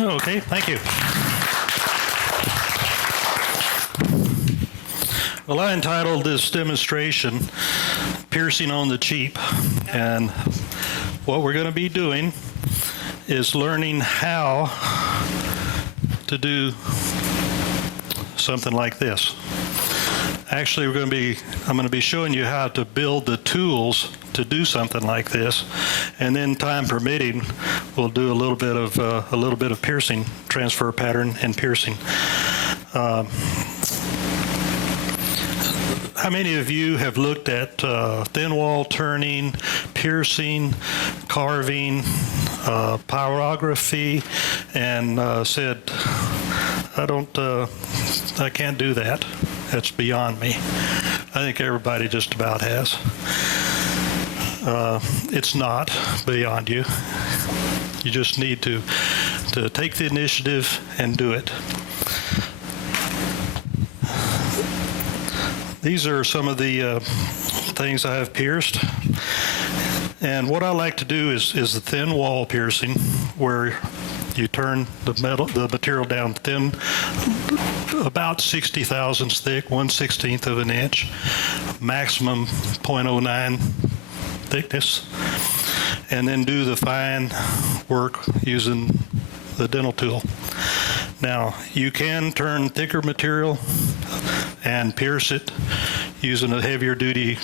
Okay, thank you. Well, I entitled this demonstration, Piercing on the Cheap, and what we're going to be doing is learning how to do something like this. Actually, I'm going to be showing you how to build the tools to do something like this, and then, time permitting, we'll do a little bit of piercing, transfer pattern and piercing. How many of you have looked at thin wall turning, piercing, carving, pyrography, and said, I can't do that. That's beyond me. I think everybody just about has. It's not beyond you. You just need to take the initiative and do it. These are some of the things I have pierced. And what I like to do is the thin wall piercing, where you turn the material down thin, about 60 thousandths thick, 1/16 of an inch, maximum 0.09 thickness, and then do the fine work using the dental tool. Now, you can turn thicker material and pierce it using a heavier duty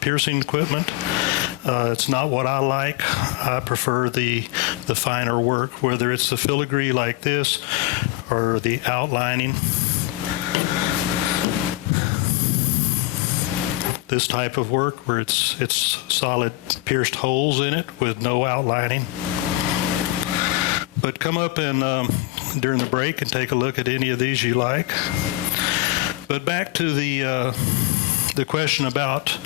piercing equipment. It's not what I like. I prefer the finer work, whether it's the filigree like this or the outlining. This type of work where it's solid pierced holes in it with no outlining. But come up and during the break and take a look at any of these you like. But back to the question about,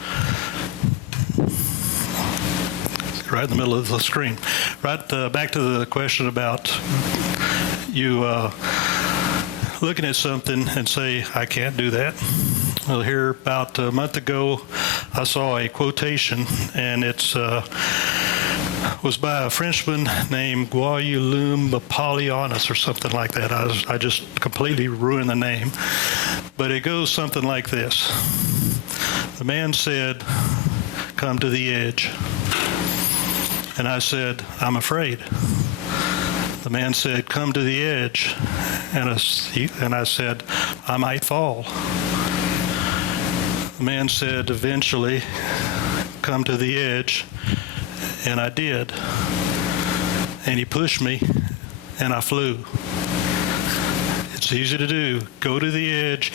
right in the middle of the screen, back to the question about you looking at something and say, I can't do that. Well, here about a month ago, I saw a quotation, and it's was by a Frenchman named Guillaume Apollonius or something like that. I just completely ruined the name. But it goes something like this. The man said, come to the edge. And I said, I'm afraid. The man said, come to the edge. And I said, I might fall. The man said, eventually, come to the edge. And I did. And he pushed me, and I flew. It's easy to do. Go to the edge.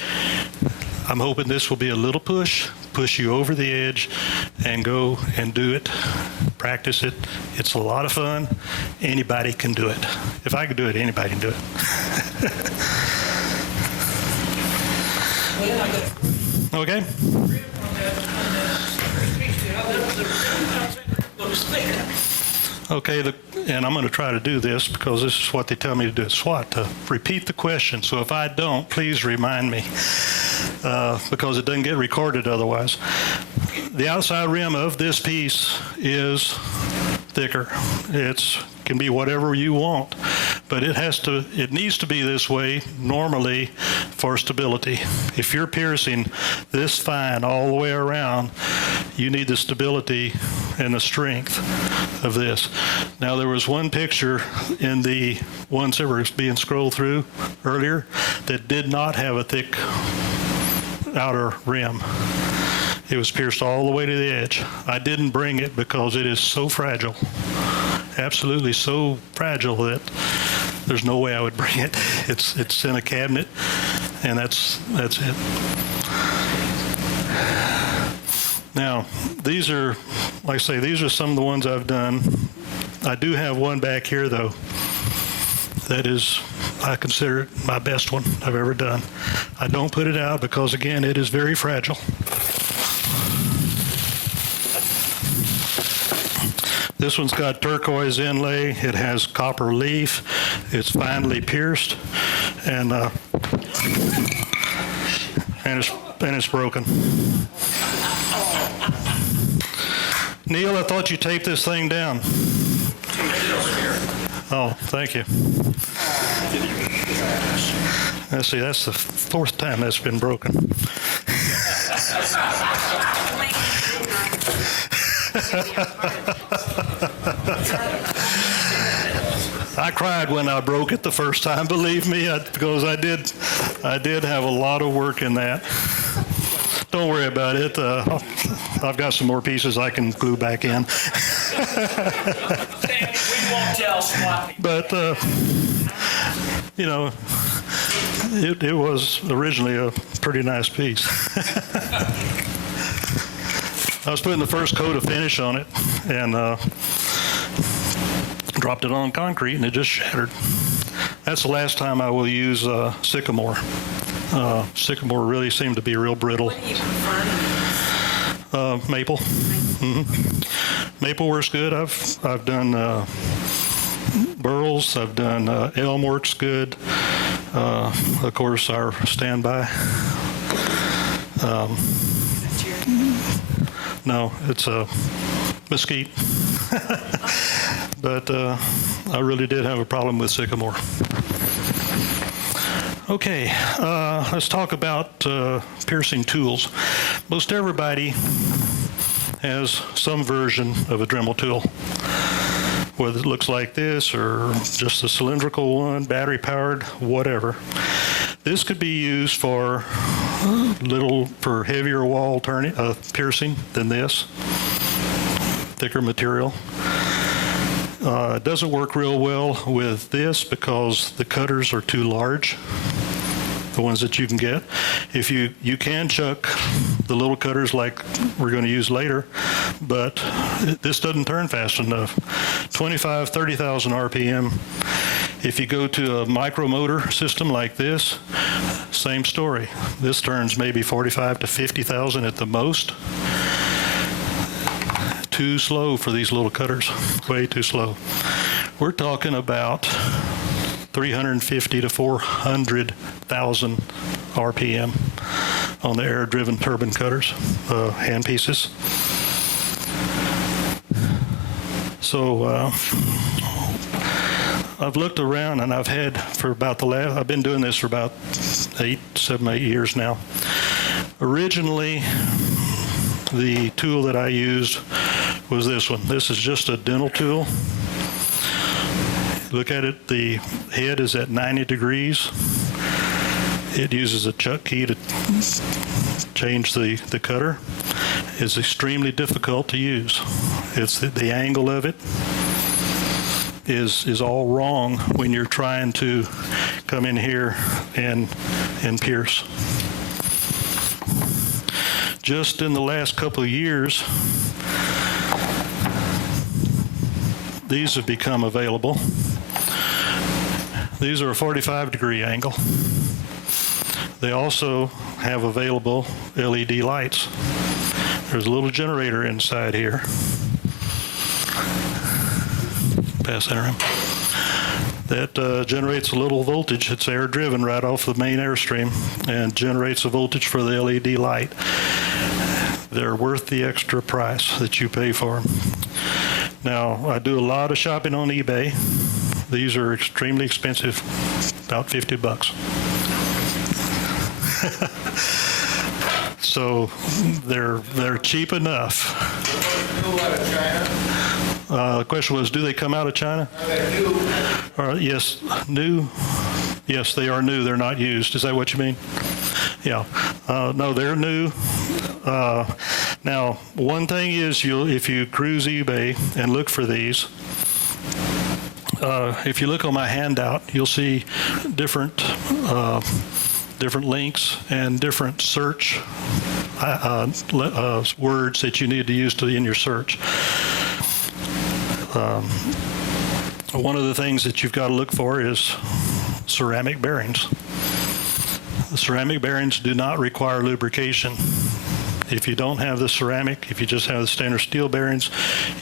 I'm hoping this will be a little push you over the edge, and go and do it. Practice it. It's a lot of fun. Anybody can do it. If I can do it, anybody can do it. Okay? Okay, and I'm going to try to do this because this is what they tell me to do. It's what? To repeat the question. So if I don't, please remind me because it doesn't get recorded otherwise. The outside rim of this piece is thicker. It can be whatever you want, but it needs to be this way normally for stability. If you're piercing this fine all the way around, you need the stability and the strength of this. Now, there was one picture in the ones that were being scrolled through earlier that did not have a thick outer rim. It was pierced all the way to the edge. I didn't bring it because it is so fragile, absolutely so fragile that there's no way I would bring it. It's in a cabinet, and that's it. Now, these are, like I say, these are some of the ones I've done. I do have one back here, though, that is, I consider it my best one I've ever done. I don't put it out because, again, it is very fragile. This one's got turquoise inlay. It has copper leaf. It's finely pierced, and it's broken. Neil, I thought you taped this thing down. Oh, thank you. Let's see, that's the fourth time that's been broken. I cried when I broke it the first time, believe me, because I did have a lot of work in that. Don't worry about it. I've got some more pieces I can glue back in. But, you know, it was originally a pretty nice piece. I was putting the first coat of finish on it and dropped it on concrete and it just shattered. That's the last time I will use sycamore. Sycamore really seemed to be real brittle. What do you prefer? Maple. Mm-hmm. Maple works good. I've done burls. I've done elm works good. Of course, our standby. No, it's a mesquite. But I really did have a problem with sycamore. Okay, let's talk about piercing tools. Most everybody has some version of a Dremel tool, whether it looks like this or just a cylindrical one, battery powered, whatever. This could be used for heavier wall piercing than this, thicker material. It doesn't work real well with this because the cutters are too large, the ones that you can get. If you can chuck the little cutters like we're going to use later, but this doesn't turn fast enough. 25, 30,000 RPM. If you go to a micro motor system like this, same story. This turns maybe 45 to 50,000 at the most. Too slow for these little cutters, way too slow. We're talking about 350 to 400,000 RPM on the air-driven turbine cutters, handpieces. So I've looked around and I've had for about I've been doing this for about 8 years now. Originally, the tool that I used was this one. This is just a dental tool. Look at it, the head is at 90 degrees. It uses a chuck key to change the cutter. It's extremely difficult to use. It's the angle of it is all wrong when you're trying to come in here and pierce. Just in the last couple of years, these have become available. These are a 45-degree angle. They also have available LED lights. There's a little generator inside here. Pass that around. That generates a little voltage. It's air-driven right off the main airstream and generates a voltage for the LED light. They're worth the extra price that you pay for them. Now, I do a lot of shopping on eBay. These are extremely expensive, about $50. So they're cheap enough. The question was, do they come out of China? Yes, new. Yes, they are new. They're not used. Is that what you mean? Yeah. No, they're new. Now, one thing is, if you cruise eBay and look for these, if you look on my handout, you'll see different links and different search words that you need to use in your search. One of the things that you've got to look for is ceramic bearings. The ceramic bearings do not require lubrication. If you don't have the ceramic, if you just have the standard steel bearings,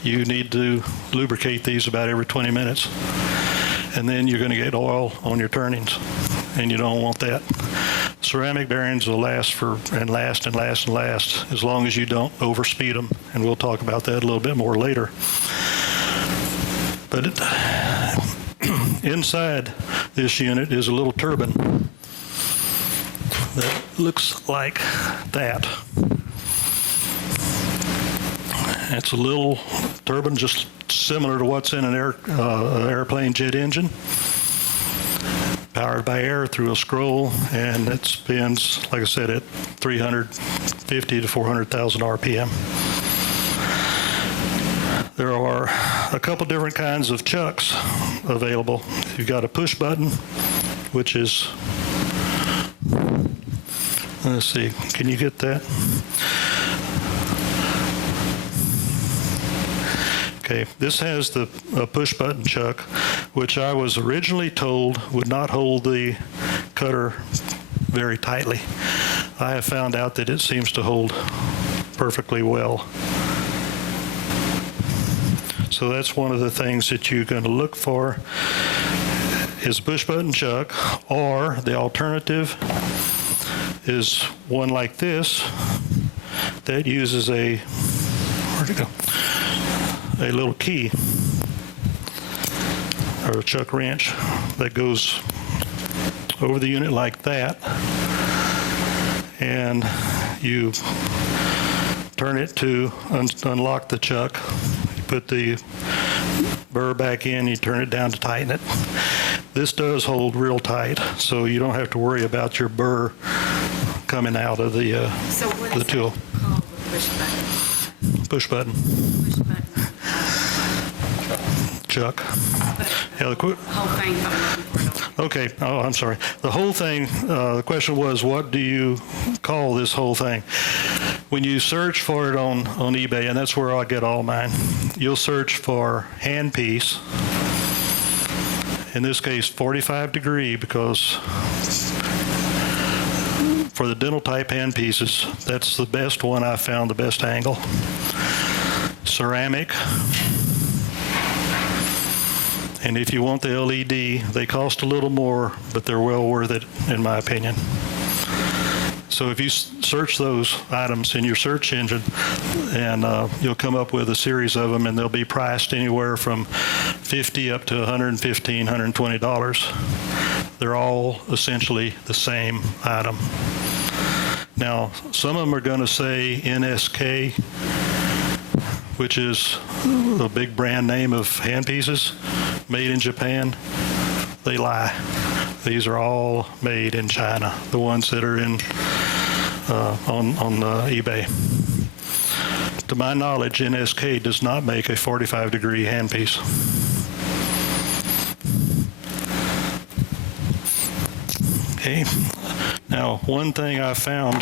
you need to lubricate these about every 20 minutes. And then you're going to get oil on your turnings, and you don't want that. Ceramic bearings will last as long as you don't overspeed them, and we'll talk about that a little bit more later. But Inside this unit is a little turbine that looks like that. It's a little turbine just similar to what's in an airplane jet engine, powered by air through a scroll, and it spins, like I said, at 350 to 400,000 RPM. There are a couple different kinds of chucks available. You've got a push button, which is, let's see, can you get that? Okay, this has the push button chuck, which I was originally told would not hold the cutter very tightly. I have found out that it seems to hold perfectly well. So that's one of the things that you're going to look for is a push button chuck, or the alternative is one like this that uses a, where'd it go? A little key or a chuck wrench that goes over the unit like that, and you turn it to unlock the chuck. You put the burr back in, you turn it down to tighten it. This does hold real tight, so you don't have to worry about your burr coming out of the tool. Called the push button? Push button. Push button. Chuck. Yeah, Whole thing. okay. Oh, I'm sorry. The whole thing, the question was, what do you call this whole thing? When you search for it on eBay, and that's where I get all mine, you'll search for handpiece. In this case, 45 degree, because for the dental type handpieces, that's the best one I found, the best angle. Ceramic. And if you want the LED, they cost a little more, but they're well worth it, in my opinion. So if you search those items in your search engine, and you'll come up with a series of them, and they'll be priced anywhere from $50 up to $115, $120. They're all essentially the same item. Now, some of them are going to say NSK, which is a big brand name of handpieces, made in Japan. They lie. These are all made in China, the ones that are in on eBay. To my knowledge, NSK does not make a 45 degree handpiece. Okay. Now, one thing I found,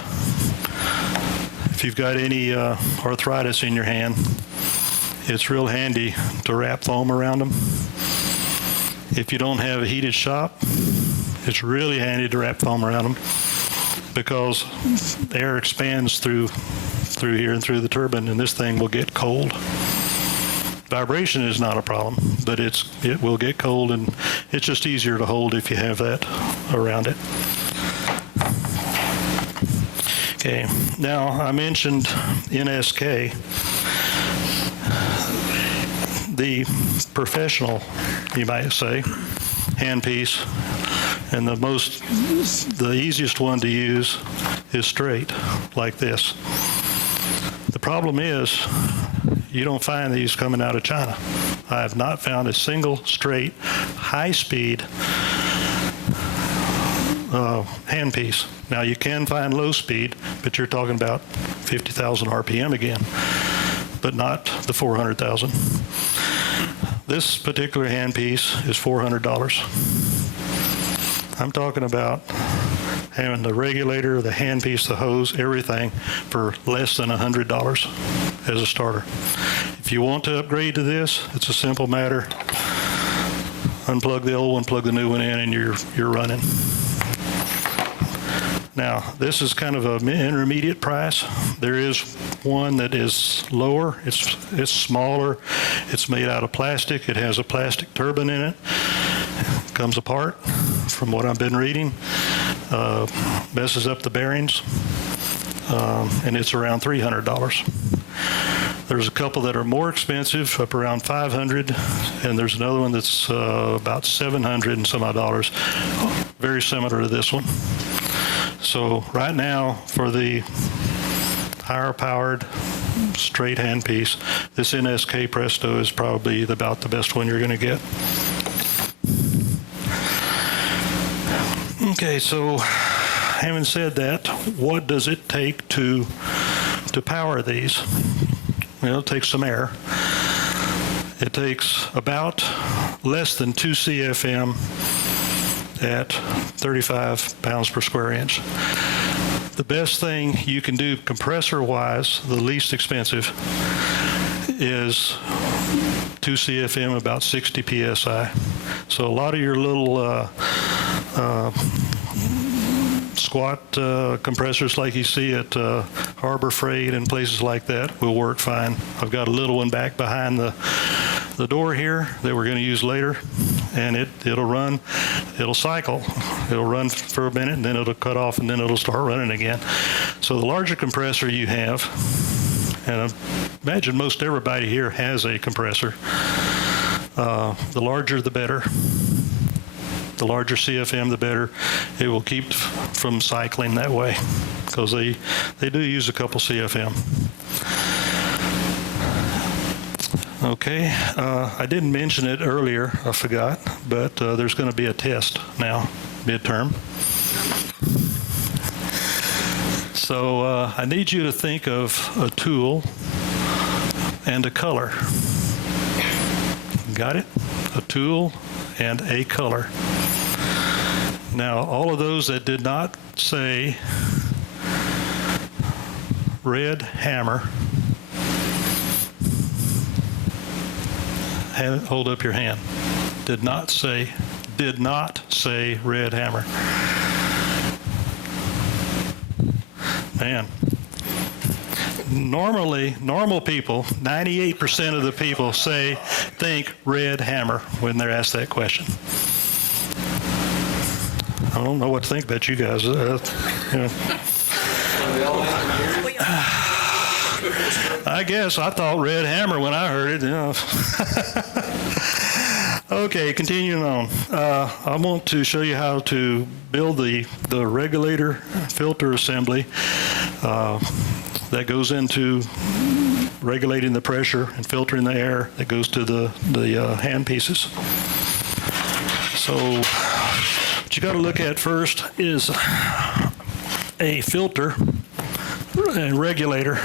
if you've got any arthritis in your hand, it's real handy to wrap foam around them. If you don't have a heated shop, it's really handy to wrap foam around them, because air expands through here and through the turbine, and this thing will get cold. Vibration is not a problem, but it will get cold, and it's just easier to hold if you have that around it. Okay, now I mentioned NSK. The professional, you might say, handpiece, and the easiest one to use is straight, like this. The problem is, you don't find these coming out of China. I have not found a single straight, high-speed handpiece. Now, you can find low speed, but you're talking about 50,000 RPM again, but not the 400,000. This particular handpiece is $400. I'm talking about having the regulator, the handpiece, the hose, everything for less than $100 as a starter. If you want to upgrade to this, it's a simple matter. Unplug the old one, plug the new one in, and you're running. Now, this is kind of an intermediate price. There is one that is lower. It's smaller. It's made out of plastic. It has a plastic turbine in it. It comes apart, from what I've been reading. Messes up the bearings, and it's around $300. There's a couple that are more expensive, up around $500, and there's another one that's about $700 and some odd dollars, very similar to this one. So right now, for the higher powered straight handpiece, this NSK Presto is probably about the best one you're going to get. Okay, so having said that, what does it take to power these? Well, it takes some air. It takes about less than 2 CFM at 35 pounds per square inch. The best thing you can do compressor-wise, the least expensive, is 2 CFM, about 60 PSI. So a lot of your little squat compressors like you see at Harbor Freight and places like that will work fine. I've got a little one back behind the door here that we're going to use later, and it'll run, it'll cycle. It'll run for a minute, and then it'll cut off, and then it'll start running again. So the larger compressor you have, and I imagine most everybody here has a compressor, the larger the better. The larger CFM, the better. It will keep from cycling that way, because they do use a couple CFM. Okay, I didn't mention it earlier, I forgot, but there's going to be a test now, midterm. So I need you to think of a tool and a color. Got it? A tool and a color. Now, all of those that did not say red hammer, hold up your hand. Did not say red hammer. Man. Normally, normal people, 98% of the people think red hammer when they're asked that question. I don't know what to think about you guys. You know. I guess I thought red hammer when I heard it. You know. Okay, continuing on. I want to show you how to build the regulator filter assembly that goes into regulating the pressure and filtering the air that goes to the handpieces. So what you got to look at first is a filter and regulator.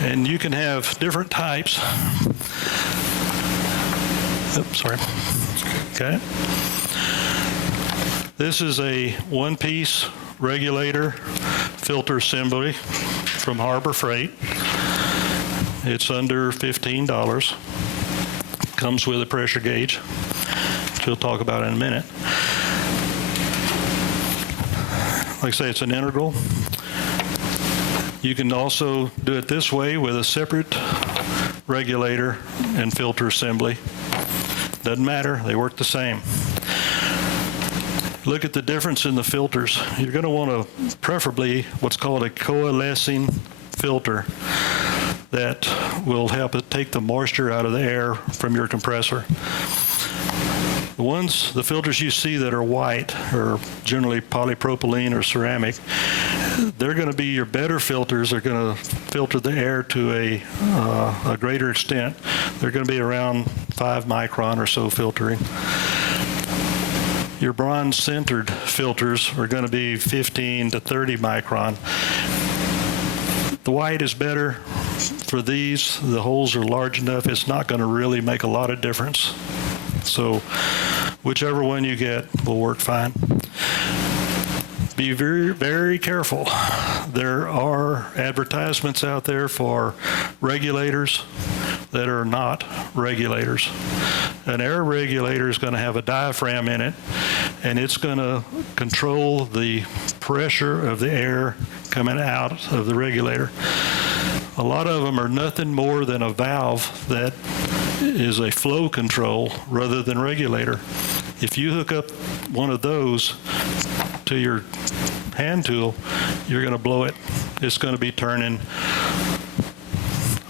And you can have different types. Oops, sorry. Okay. This is a one-piece regulator filter assembly from Harbor Freight. It's under $15. Comes with a pressure gauge, which we'll talk about in a minute. Like I say, it's an integral. You can also do it this way with a separate regulator and filter assembly. Doesn't matter, they work the same. Look at the difference in the filters. You're going to want to preferably what's called a coalescing filter that will help it take the moisture out of the air from your compressor. The filters you see that are white are generally polypropylene or ceramic. They're going to be your better filters. They're going to filter the air to a greater extent. They're going to be around 5 micron or so filtering. Your bronze-centered filters are going to be 15 to 30 micron. The white is better. For these, the holes are large enough, it's not going to really make a lot of difference. So whichever one you get will work fine. Be very, very careful. There are advertisements out there for regulators that are not regulators. An air regulator is going to have a diaphragm in it, and it's going to control the pressure of the air coming out of the regulator. A lot of them are nothing more than a valve that is a flow control rather than regulator. If you hook up one of those to your hand tool, you're going to blow it. It's going to be turning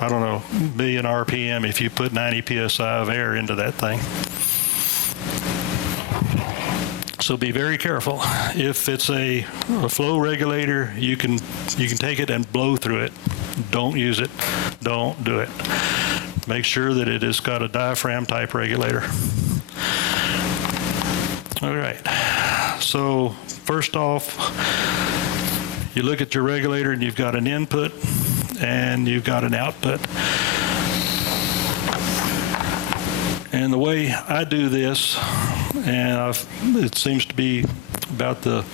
I don't know, million RPM if you put 90 psi of air into that thing. So be very careful. If it's a flow regulator, you can take it and blow through it. Don't use it. Don't do it. Make sure that it has got a diaphragm type regulator. All right. So first off, you look at your regulator and you've got an input and you've got an output. And the way I do this, and it seems to be about the,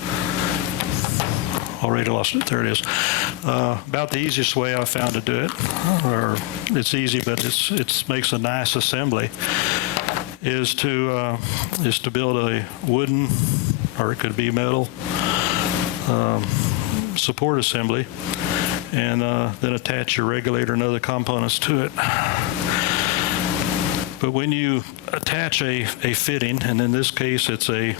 already lost it, there it is, about the easiest way I found to do it, or it's easy, but it makes a nice assembly, is to build a wooden, or it could be metal, support assembly, and then attach your regulator and other components to it. But when you attach a fitting, and in this case it's a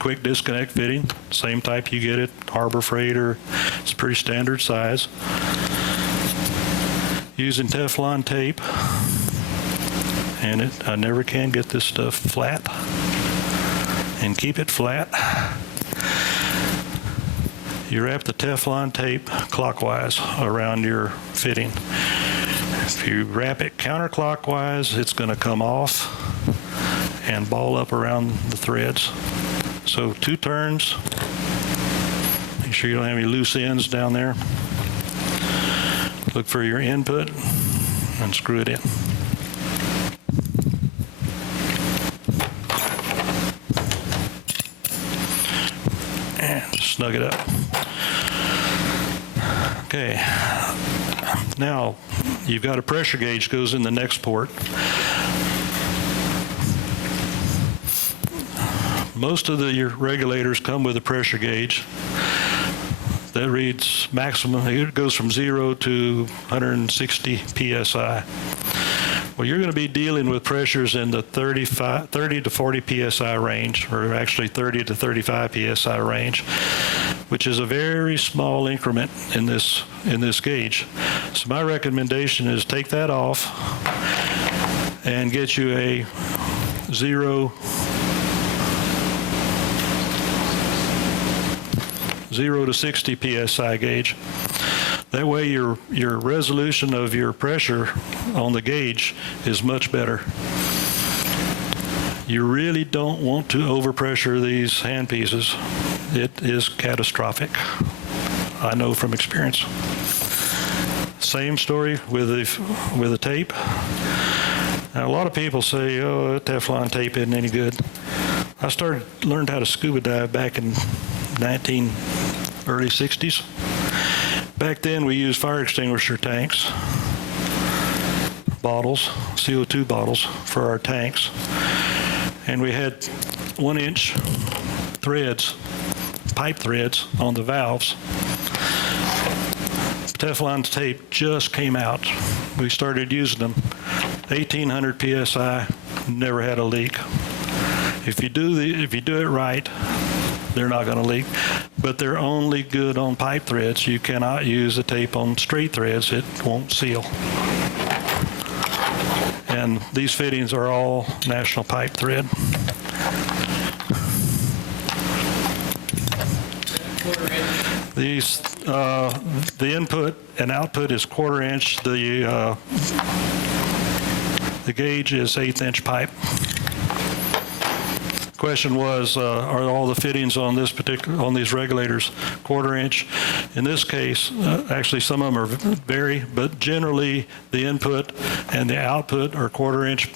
quick disconnect fitting, same type you get at Harbor Freight, or it's a pretty standard size, using Teflon tape, and I never can get this stuff flat, and keep it flat. You wrap the Teflon tape clockwise around your fitting. If you wrap it counterclockwise, it's going to come off and ball up around the threads. So 2 turns. Make sure you don't have any loose ends down there. Look for your input and screw it in. And snug it up. Okay. Now, you've got a pressure gauge goes in the next port. Most of your regulators come with a pressure gauge that reads maximum. It goes from 0 to 160 psi. Well, you're going to be dealing with pressures in the 30 to 40 psi range, or actually 30 to 35 psi range, which is a very small increment in this gauge. So my recommendation is take that off and get you a 0 to 60 psi gauge. That way your resolution of your pressure on the gauge is much better. You really don't want to overpressure these handpieces. It is catastrophic. I know from experience. Same story with the tape. Now, a lot of people say, "Oh, Teflon tape isn't any good." I learned how to scuba dive back in early 60s. Back then, we used fire extinguisher tanks, bottles, CO2 bottles for our tanks, and we had 1-inch threads, pipe threads on the valves. Teflon tape just came out. We started using them. 1,800 psi, never had a leak. If you do it right, they're not going to leak, but they're only good on pipe threads. You cannot use the tape on straight threads. It won't seal. And these fittings are all National Pipe thread. These, the input and output is 1/4 inch. The gauge is 1/8 inch pipe. Question was, are all the fittings on these regulators 1/4 inch? In this case, actually some of them vary, but generally the input and the output are 1/4 inch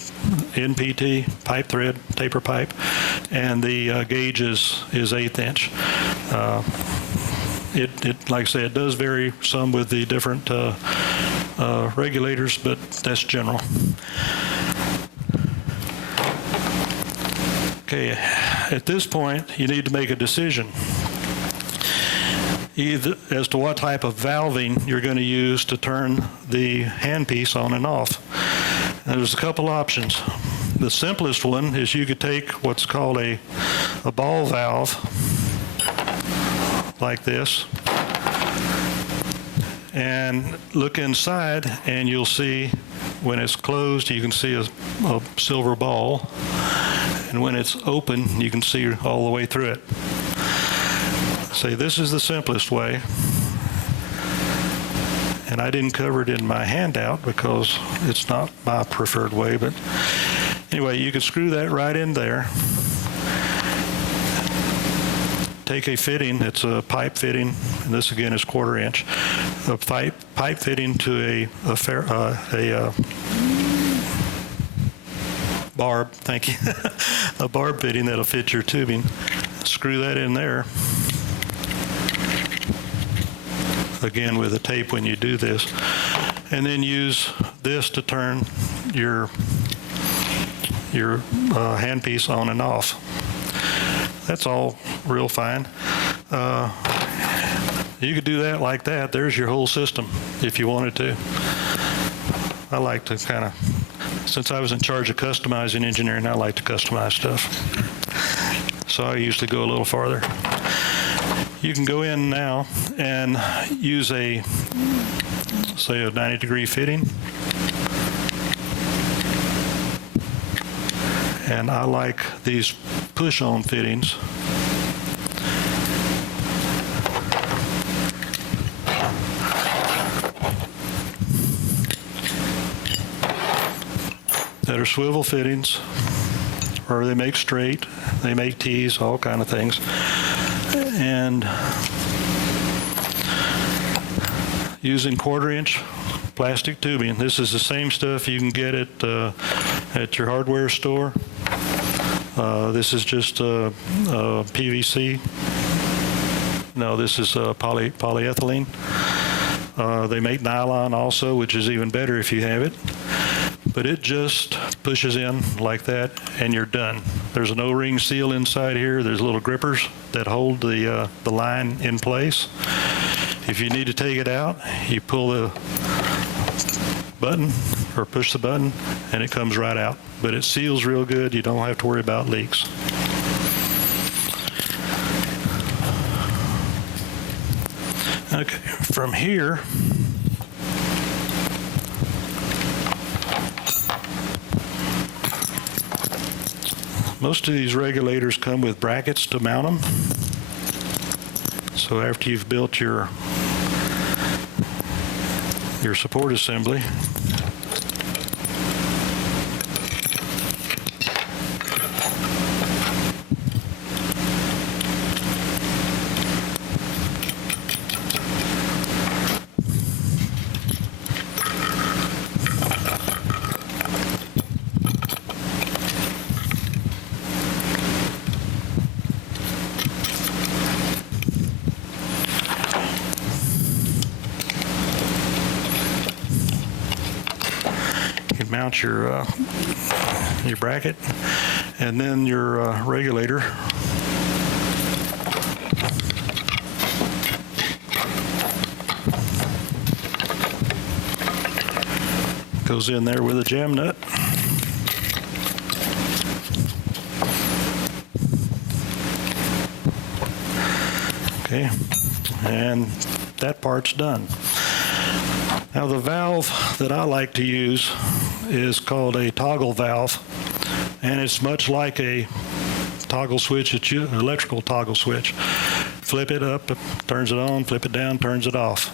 NPT pipe thread, taper pipe, and the gauge is 1/8 inch. Like I say, it does vary some with the different regulators, but that's general. Okay, at this point, you need to make a decision either as to what type of valving you're going to use to turn the handpiece on and off. And there's a couple options. The simplest one is you could take what's called a ball valve, like this, and look inside, and you'll see when it's closed, you can see a silver ball, and when it's open, you can see all the way through it. Say, this is the simplest way, and I didn't cover it in my handout because it's not my preferred way, but anyway, you can screw that right in there. Take a fitting, it's a pipe fitting, and this again is 1/4 inch, a pipe fitting to a barb, thank you, a barb fitting that'll fit your tubing. Screw that in there. Again with the tape when you do this, and then use this to turn your handpiece on and off. That's all real fine. You could do that like that. There's your whole system if you wanted to. I like to kind of, since I was in charge of customizing engineering, I like to customize stuff. So I usually go a little farther. You can go in now and use a, say, a 90-degree fitting. And I like these push-on fittings. That are swivel fittings, or they make straight, they make T's, all kind of things. And using 1/4 inch plastic tubing. This is the same stuff you can get at your hardware store. This is just PVC. No, this is polyethylene. They make nylon also, which is even better if you have it. But it just pushes in like that, and you're done. There's an O-ring seal inside here. There's little grippers that hold the line in place. If you need to take it out, you pull the button or push the button, and it comes right out. But it seals real good. You don't have to worry about leaks. Okay, from here, most of these regulators come with brackets to mount them. So after you've built your support assembly, mount your bracket, and then your regulator. Goes in there with a jam nut. Okay, and that part's done. Now the valve that I like to use is called a toggle valve, and it's much like a toggle switch, electrical toggle switch. Flip it up, it turns it on, flip it down, turns it off.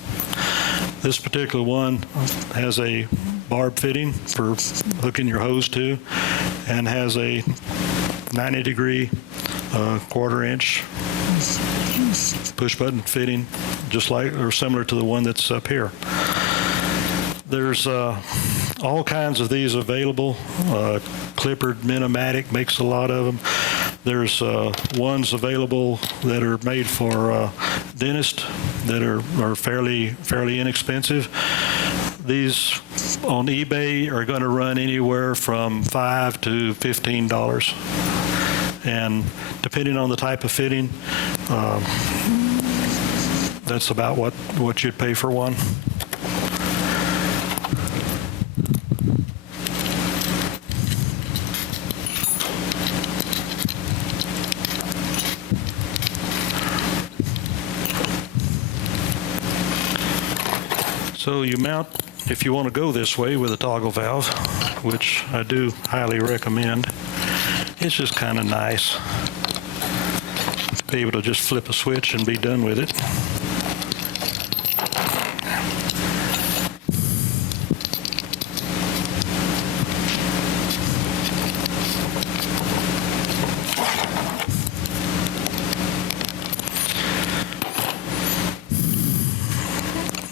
This particular one has a barb fitting for hooking your hose to, and has a 90-degree 1/4 inch push button fitting, just like or similar to the one that's up here. There's all kinds of these available. Clippard Minimatic makes a lot of them. There's ones available that are made for dentists that are fairly inexpensive. These on eBay are going to run anywhere from $5 to $15, and depending on the type of fitting, that's about what you'd pay for one. So you mount, if you want to go this way with a toggle valve, which I do highly recommend, it's just kind of nice to be able to just flip a switch and be done with it.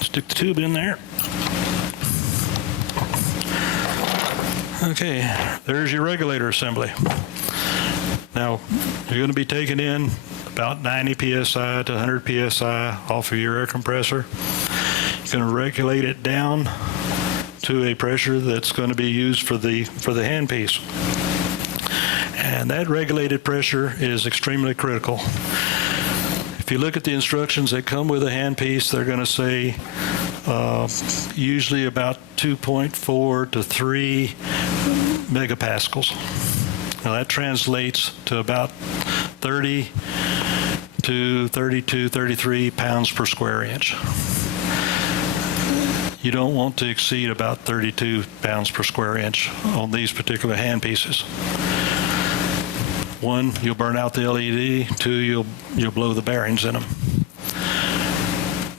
Stick the tube in there. Okay, there's your regulator assembly. Now, you're going to be taking in about 90 psi to 100 psi off of your air compressor. You're going to regulate it down to a pressure that's going to be used for the handpiece. And that regulated pressure is extremely critical. If you look at the instructions that come with a handpiece, they're going to say usually about 2.4 to 3 megapascals. Now that translates to about 30 to 32, 33 pounds per square inch. You don't want to exceed about 32 pounds per square inch on these particular handpieces. One, you'll burn out the LED. Two, you'll blow the bearings in them.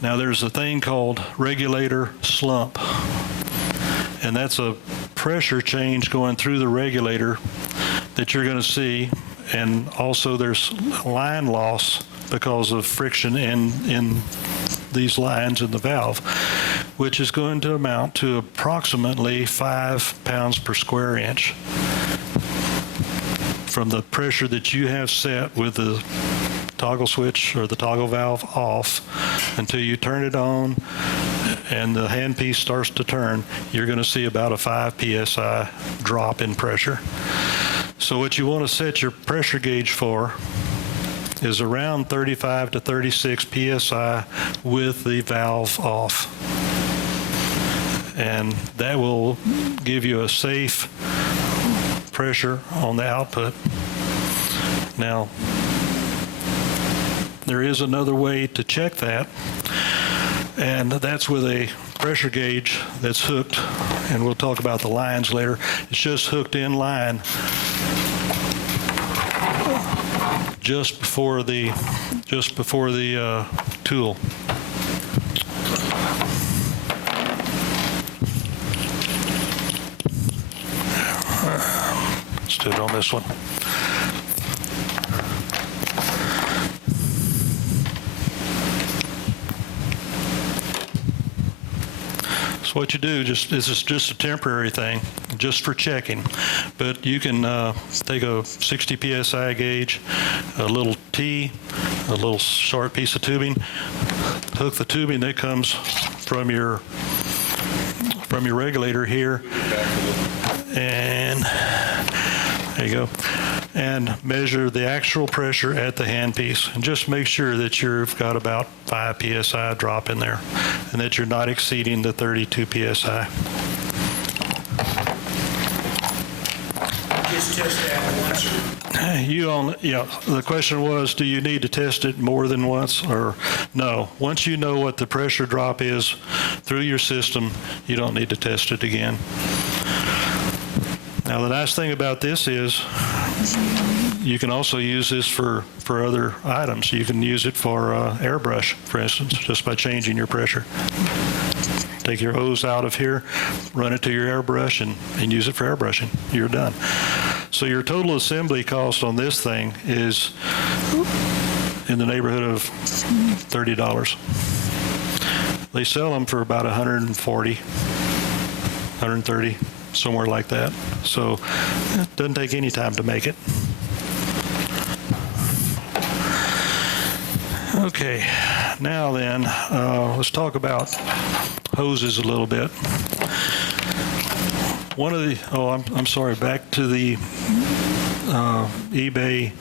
Now there's a thing called regulator slump, and that's a pressure change going through the regulator that you're going to see, and also there's line loss because of friction in these lines in the valve, which is going to amount to approximately 5 pounds per square inch from the pressure that you have set with the toggle switch or the toggle valve off until you turn it on and the handpiece starts to turn. You're going to see about a 5 psi drop in pressure. So what you want to set your pressure gauge for is around 35 to 36 psi with the valve off. And that will give you a safe pressure on the output. Now, there is another way to check that, and that's with a pressure gauge that's hooked, and we'll talk about the lines later. It's just hooked in line just before the tool. Let's do it on this one. So what you do, this is just a temporary thing, just for checking. But you can take a 60 psi gauge, a little T, a little short piece of tubing, hook the tubing that comes from your regulator here, and there you go, and measure the actual pressure at the handpiece, and just make sure that you've got about 5 psi drop in there, and that you're not exceeding the 32 psi. Just test that once or The question was, do you need to test it more than once, or no? Once you know what the pressure drop is through your system, you don't need to test it again. Now, the nice thing about this is you can also use this for other items. You can use it for airbrush, for instance, just by changing your pressure. Take your hose out of here, run it to your airbrush, and use it for airbrushing. You're done. So your total assembly cost on this thing is in the neighborhood of $30. They sell them for about $140, $130, somewhere like that. So it doesn't take any time to make it. Okay, now then, let's talk about hoses a little bit. One of the, I'm sorry, back to the eBay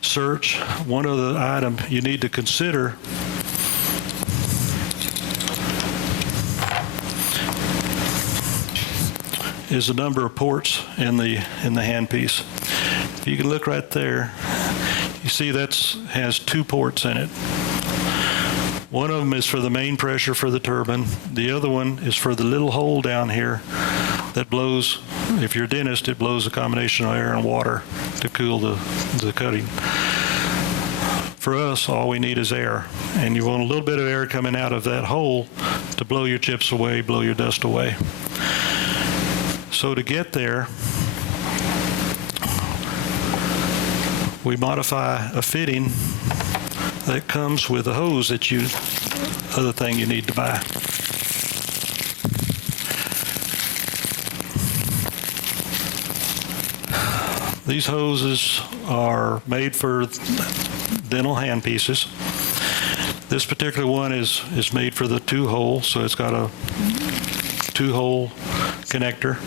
search. One of the items you need to consider is the number of ports in the handpiece. If you can look right there, you see that has 2 ports in it. One of them is for the main pressure for the turbine. The other one is for the little hole down here that blows, if you're a dentist, it blows a combination of air and water to cool the cutting. For us, all we need is air, and you want a little bit of air coming out of that hole to blow your chips away, blow your dust away. So to get there, we modify a fitting that comes with a hose that other thing you need to buy. These hoses are made for dental handpieces. This particular one is made for the 2-hole, so it's got a 2-hole connector.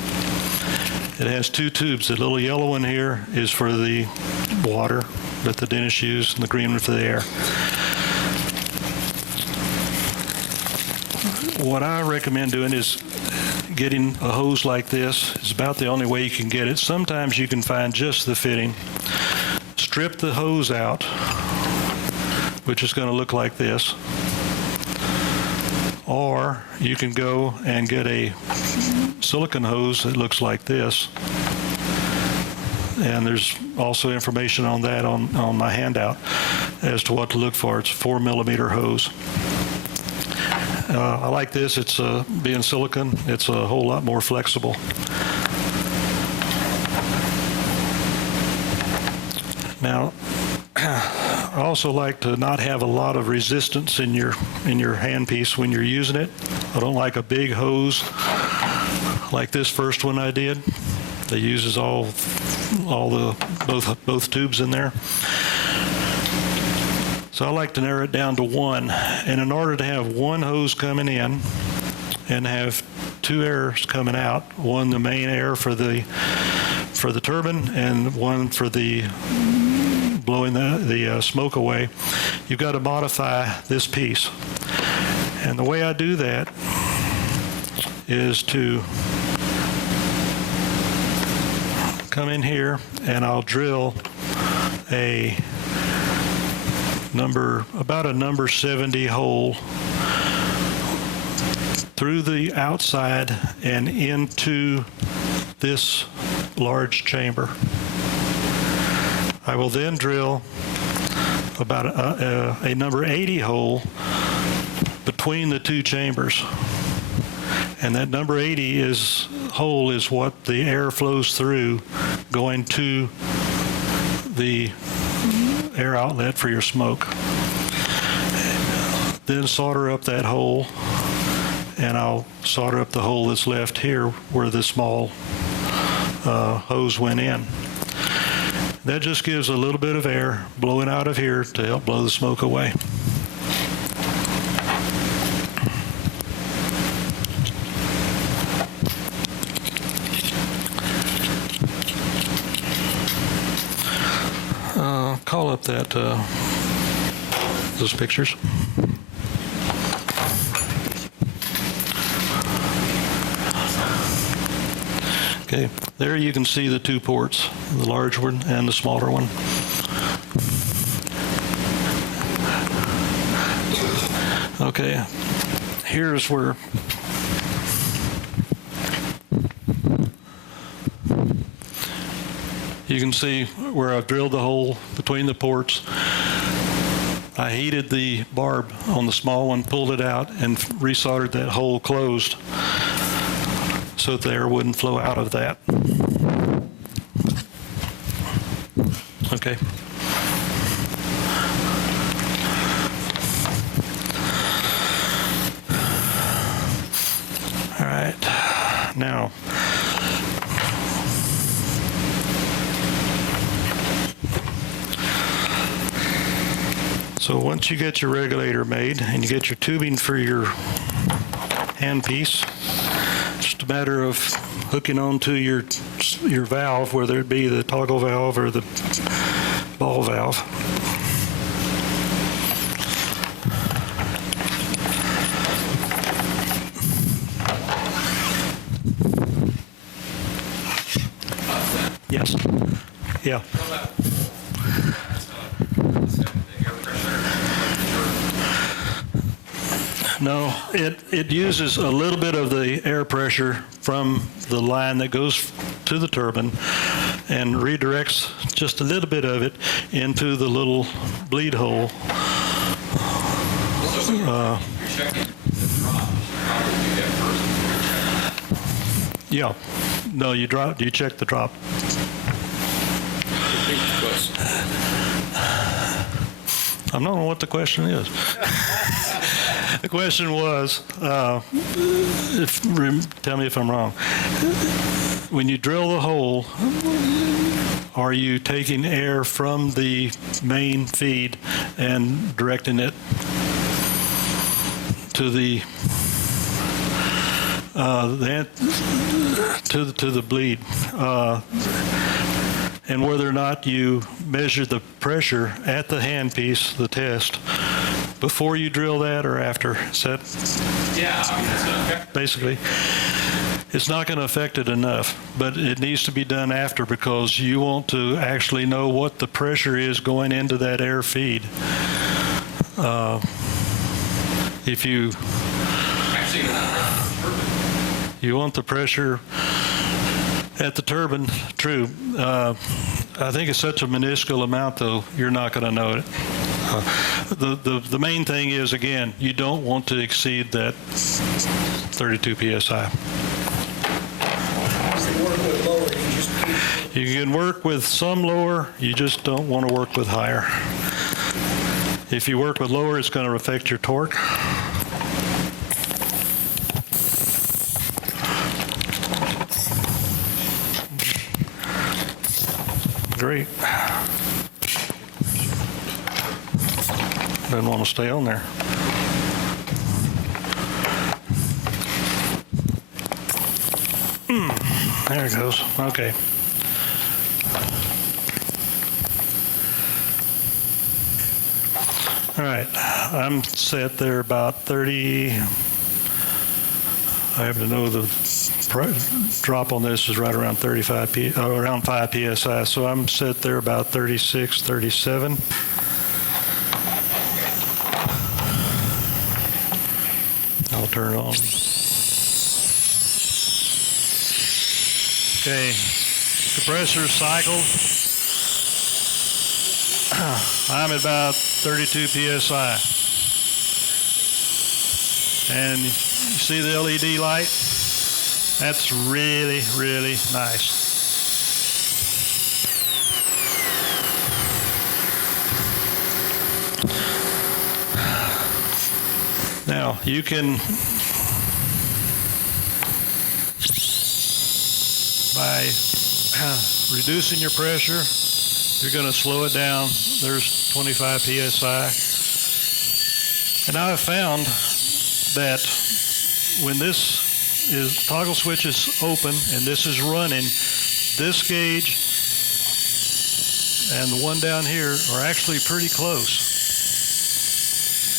It has 2 tubes. The little yellow one here is for the water that the dentists use, and the green one for the air. What I recommend doing is getting a hose like this. It's about the only way you can get it. Sometimes you can find just the fitting. Strip the hose out, which is going to look like this. Or you can go and get a silicone hose that looks like this. And there's also information on that on my handout as to what to look for. It's a 4mm hose. I like this. It's being silicone, it's a whole lot more flexible. Now, I also like to not have a lot of resistance in your handpiece when you're using it. I don't like a big hose like this first one I did that uses both tubes in there. So I like to narrow it down to one. And in order to have one hose coming in and have 2 airs coming out, one the main air for the turbine and one for the blowing the smoke away, you've got to modify this piece. And the way I do that is to come in here and I'll drill about a number 70 hole through the outside and into this large chamber. I will then drill about a number 80 hole between the 2 chambers. And that number 80 hole is what the air flows through going to the air outlet for your smoke. Then solder up that hole, and I'll solder up the hole that's left here where the small hose went in. That just gives a little bit of air blowing out of here to help blow the smoke away. Call up those pictures. Okay, there you can see the 2 ports, the large one and the smaller one. Okay, here's where you can see where I've drilled the hole between the ports. I heated the barb on the small one, pulled it out, and resoldered that hole closed so that the air wouldn't flow out of that. Okay. All right. Now, so once you get your regulator made and you get your tubing for your handpiece, it's just a matter of hooking onto your valve, whether it be the toggle valve or the ball valve. Yes. Yeah. No, it uses a little bit of the air pressure from the line that goes to the turbine and redirects just a little bit of it into the little bleed hole. Yeah. No, you check the drop. I don't know what the question is. The question was, tell me if I'm wrong. When you drill the hole, are you taking air from the main feed and directing it to the bleed? And whether or not you measure the pressure at the handpiece, the test, before you drill that or after? Is that? Yeah. Basically, it's not going to affect it enough, but it needs to be done after because you want to actually know what the pressure is going into that air feed. If you want the pressure at the turbine, true. I think it's such a minuscule amount, though, you're not going to know it. The main thing is, again, you don't want to exceed that 32 psi. You can work with some lower, you just don't want to work with higher. If you work with lower, it's going to affect your torque. Great. Doesn't want to stay on there. There it goes. Okay. All right. I'm set there about 30. I happen to know the drop on this is right around 35 around 5 psi, so I'm set there about 36, 37. I'll turn it on. Okay, compressor cycle. I'm at about 32 psi. And you see the LED light? That's really, really nice. Now, you can, by reducing your pressure, you're going to slow it down. There's 25 psi. And I've found that when this toggle switch is open and this is running, this gauge and the one down here are actually pretty close.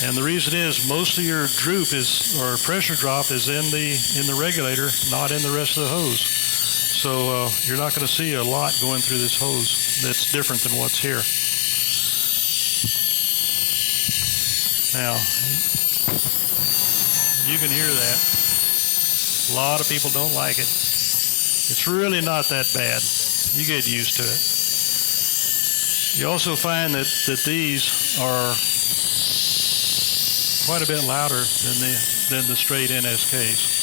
And the reason is most of your droop or pressure drop is in the regulator, not in the rest of the hose. So you're not going to see a lot going through this hose that's different than what's here. Now, you can hear that. A lot of people don't like it. It's really not that bad. You get used to it. You also find that these are quite a bit louder than the straight NSKs.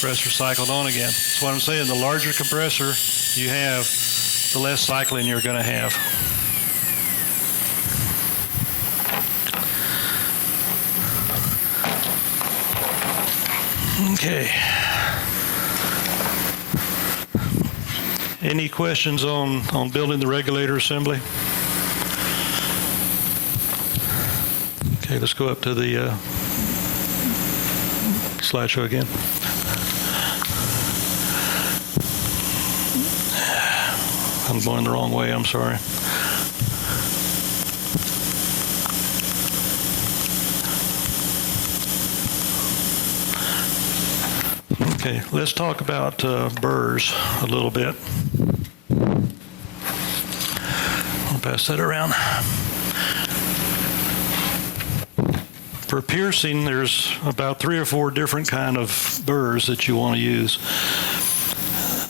Compressor cycled on again. That's what I'm saying. The larger compressor you have, the less cycling you're going to have. Okay. Any questions on building the regulator assembly? Okay, let's go up to the slideshow again. I'm going the wrong way, I'm sorry. Okay, let's talk about burs a little bit. I'll pass that around. For piercing, there's about 3 or 4 different kind of burs that you want to use.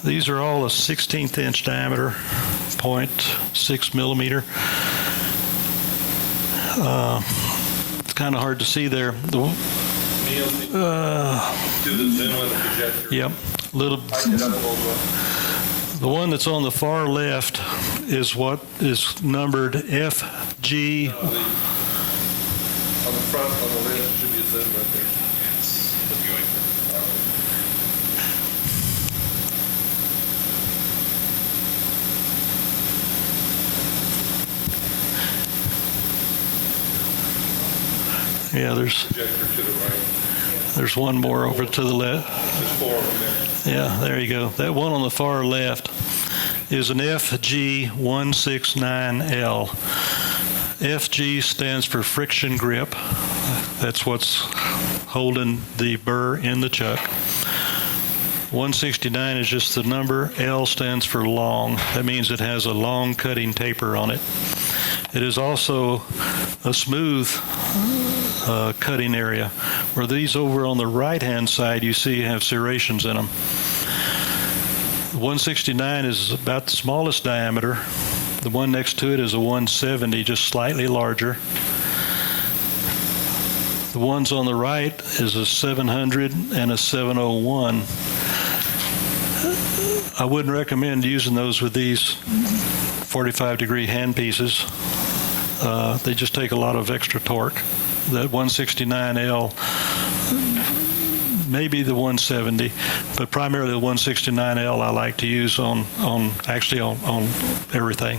These are all a 16th inch diameter, 0.6 millimeter. It's kind of hard to see there. Do the zoom with the projector. Yep. Light it up a little bit. The one that's on the far left is what is numbered FG. On the front, on the left, should be a zoom right there. The viewing. Yeah, Projector to the right. there's one more over to the left. There's 4 of them there. Yeah, there you go. That one on the far left is an FG169L. FG stands for friction grip. That's what's holding the burr in the chuck. 169 is just the number. L stands for long. That means it has a long cutting taper on it. It is also a smooth cutting area, where these over on the right-hand side you see have serrations in them. 169 is about the smallest diameter. The one next to it is a 170, just slightly larger. The ones on the right is a 700 and a 701. I wouldn't recommend using those with these 45-degree handpieces. They just take a lot of extra torque. That 169L, maybe the 170, but primarily the 169L I like to use on everything.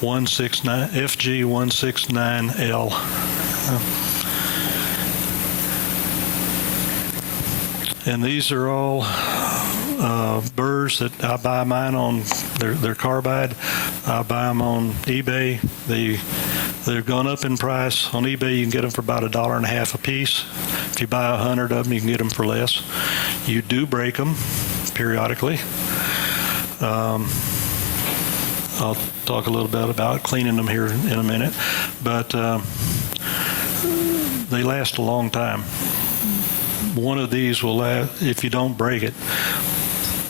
169 FG 169L. And these are all burrs that I buy mine on. They're carbide. I buy them on eBay. They've gone up in price. On eBay, you can get them for about $1.50 a piece. If you buy 100 of them, you can get them for less. You do break them periodically. I'll talk a little bit about cleaning them here in a minute, but they last a long time. One of these will last, if you don't break it,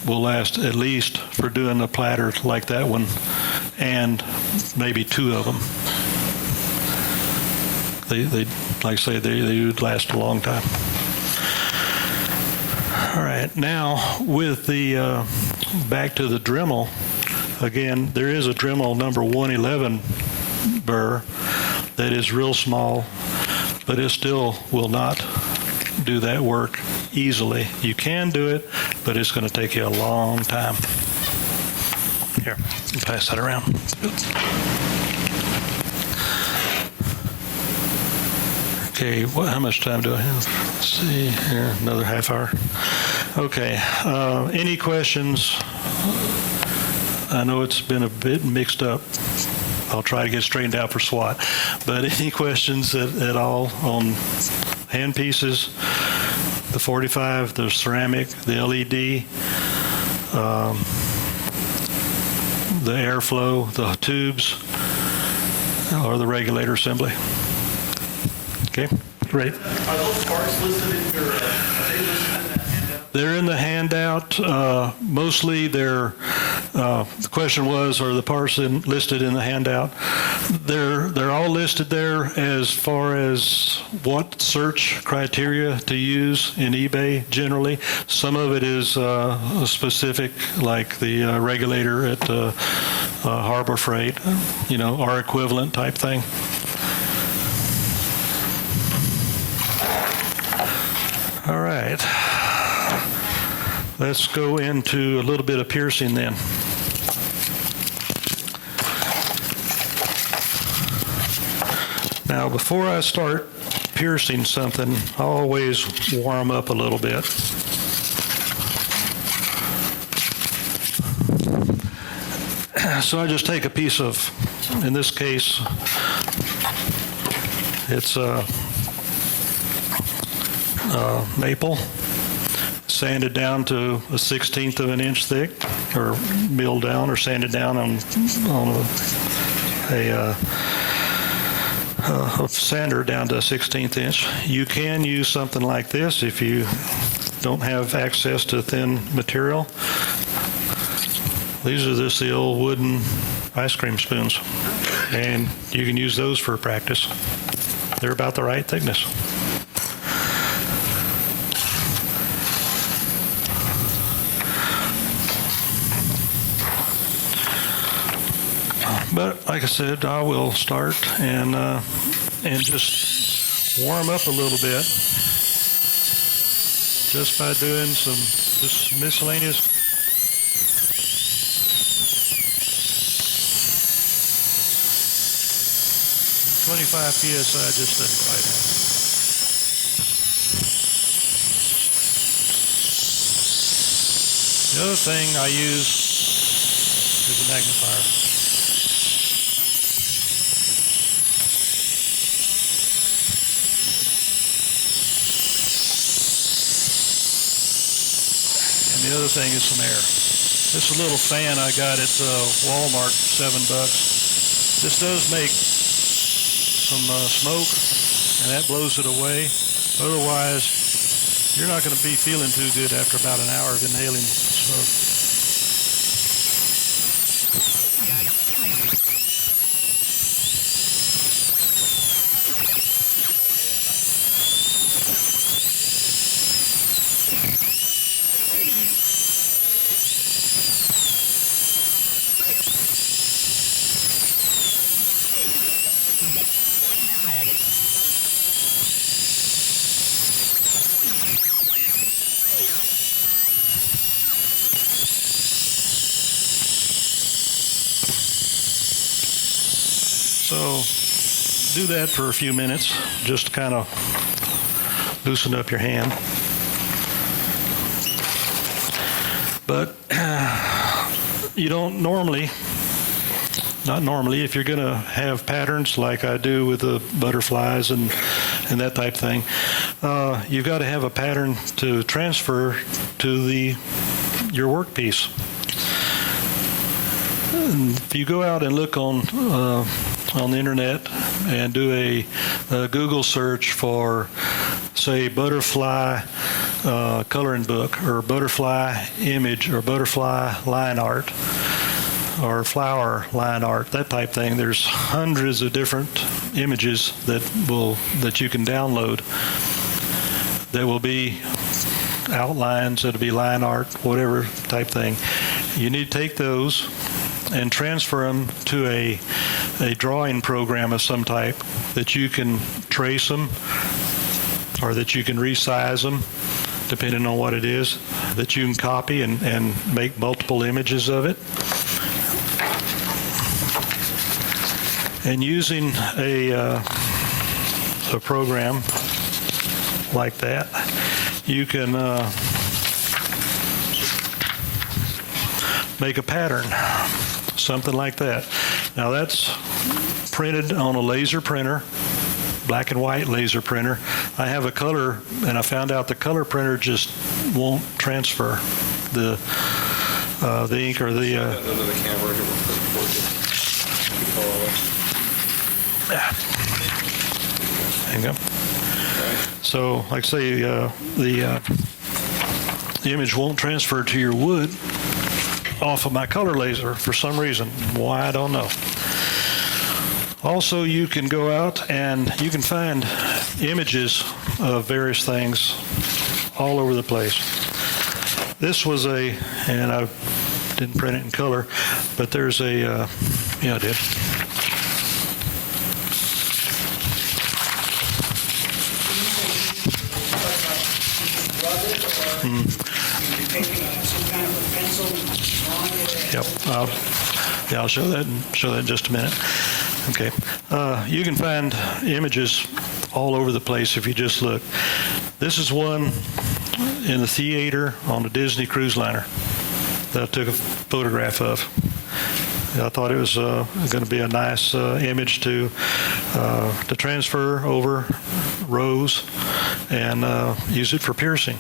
will last at least for doing a platter like that one, and maybe 2 of them. They like I say, they would last a long time. All right, now with the back to the Dremel. Again, there is a Dremel number 111 burr that is real small, but it still will not do that work easily. You can do it, but it's going to take you a long time. Here, pass that around. Okay, how much time do I have? Let's see here, another half hour. Okay, any questions? I know it's been a bit mixed up. I'll try to get straightened out for SWAT. But any questions at all on handpieces, the 45, the ceramic, the LED, the airflow, the tubes, or the regulator assembly? Okay, great. Are those parts listed in your, are they listed in that handout? They're in the handout. Mostly they're, the question was, are the parts listed in the handout? They're all listed there as far as what search criteria to use in eBay generally. Some of it is specific, like the regulator at Harbor Freight, our equivalent type thing. All right. Let's go into a little bit of piercing then. Now, before I start piercing something, I always warm up a little bit. So I just take a piece of, in this case, it's maple, sanded down to a 1/16 of an inch thick, or milled down or sanded down on a a sander down to a 1/16 inch. You can use something like this if you don't have access to thin material. These are just the old wooden ice cream spoons, and you can use those for practice. They're about the right thickness. But like I said, I will start and just warm up a little bit just by doing some just miscellaneous. 25 psi just doesn't quite happen. The other thing I use is a magnifier. The other thing is some air. This is a little fan I got at Walmart, $7. This does make some smoke, and that blows it away. Otherwise, you're not going to be feeling too good after about an hour of inhaling smoke. So do that for a few minutes, just to kind of loosen up your hand. But you don't normally, not normally, if you're going to have patterns like I do with the butterflies and that type of thing, you've got to have a pattern to transfer to your workpiece. If you go out and look on the internet and do a Google search for, say, butterfly coloring book, or butterfly image, or butterfly line art, or flower line art, that type thing, there's hundreds of different images that you can download. There will be outlines, it'll be line art, whatever type thing. You need to take those and transfer them to a drawing program of some type that you can trace them, or that you can resize them, depending on what it is, that you can copy and make multiple images of it. And using a program like that, you can make a pattern, something like that. Now that's printed on a laser printer, black and white laser printer. I have a color, and I found out the color printer just won't transfer the ink or the. Under the camera here, Yeah. There you go. So, like I say, the image won't transfer to your wood off of my color laser for some reason. Why, I don't know. Also, you can go out and you can find images of various things all over the place. This was and I didn't print it in color, but there's yeah, I did. Yep. Yeah, I'll show that in just a minute. Okay. You can find images all over the place if you just look. This is one in the theater on the Disney cruise liner that I took a photograph of. I thought it was going to be a nice image to transfer over rows and use it for piercing.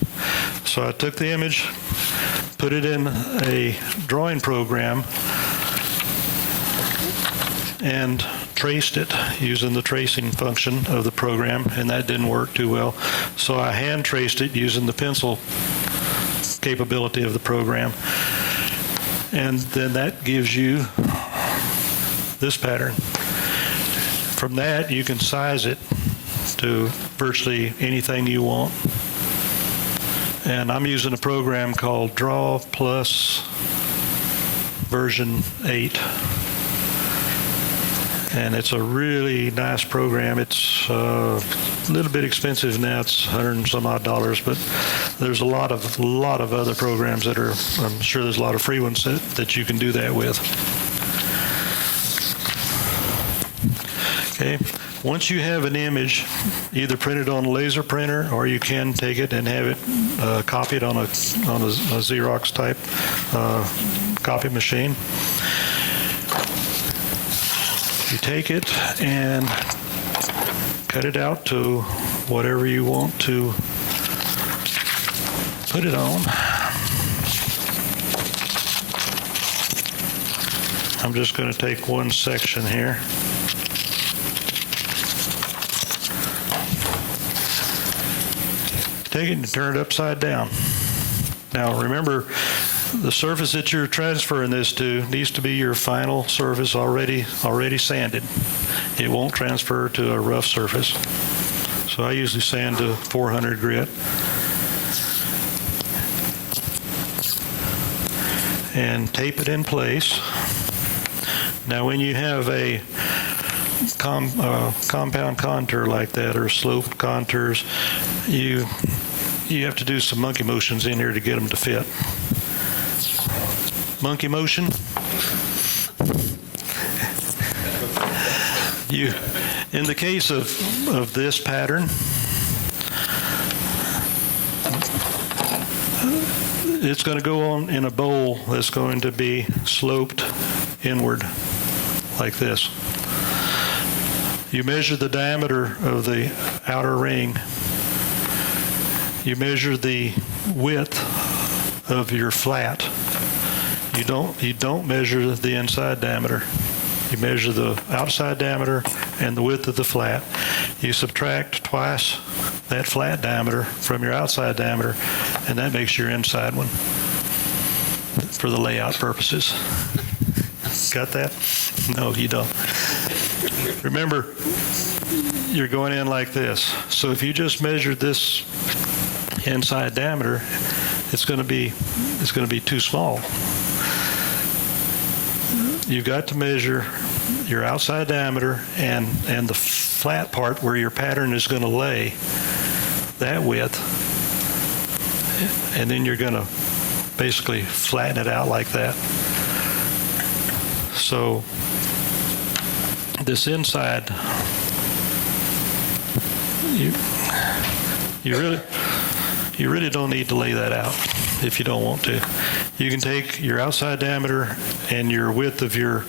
So I took the image, put it in a drawing program, and traced it using the tracing function of the program, and that didn't work too well. So I hand traced it using the pencil capability of the program. And then that gives you this pattern. From that, you can size it to virtually anything you want. And I'm using a program called Draw Plus version 8. And it's a really nice program. It's a little bit expensive now. It's $100 and some odd, but there's a lot of other programs that are, I'm sure there's a lot of free ones that you can do that with. Okay. Once you have an image, either printed on a laser printer, or you can take it and have it copied on a Xerox type copy machine. You take it and cut it out to whatever you want to put it on. I'm just going to take one section here. Take it and turn it upside down. Now remember, the surface that you're transferring this to needs to be your final surface already sanded. It won't transfer to a rough surface. So I usually sand to 400 grit. And tape it in place. Now when you have a compound contour like that, or sloped contours, you have to do some monkey motions in here to get them to fit. Monkey motion. In the case of this pattern, it's going to go on in a bowl that's going to be sloped inward like this. You measure the diameter of the outer ring. You measure the width of your flat. You don't measure the inside diameter. You measure the outside diameter and the width of the flat. You subtract twice that flat diameter from your outside diameter, and that makes your inside one for the layout purposes. Got that? No, you don't. Remember, you're going in like this. So if you just measured this inside diameter, it's going to be too small. You've got to measure your outside diameter and the flat part where your pattern is going to lay, that width, and then you're going to basically flatten it out like that. So this inside, you really don't need to lay that out if you don't want to. You can take your outside diameter and your width of your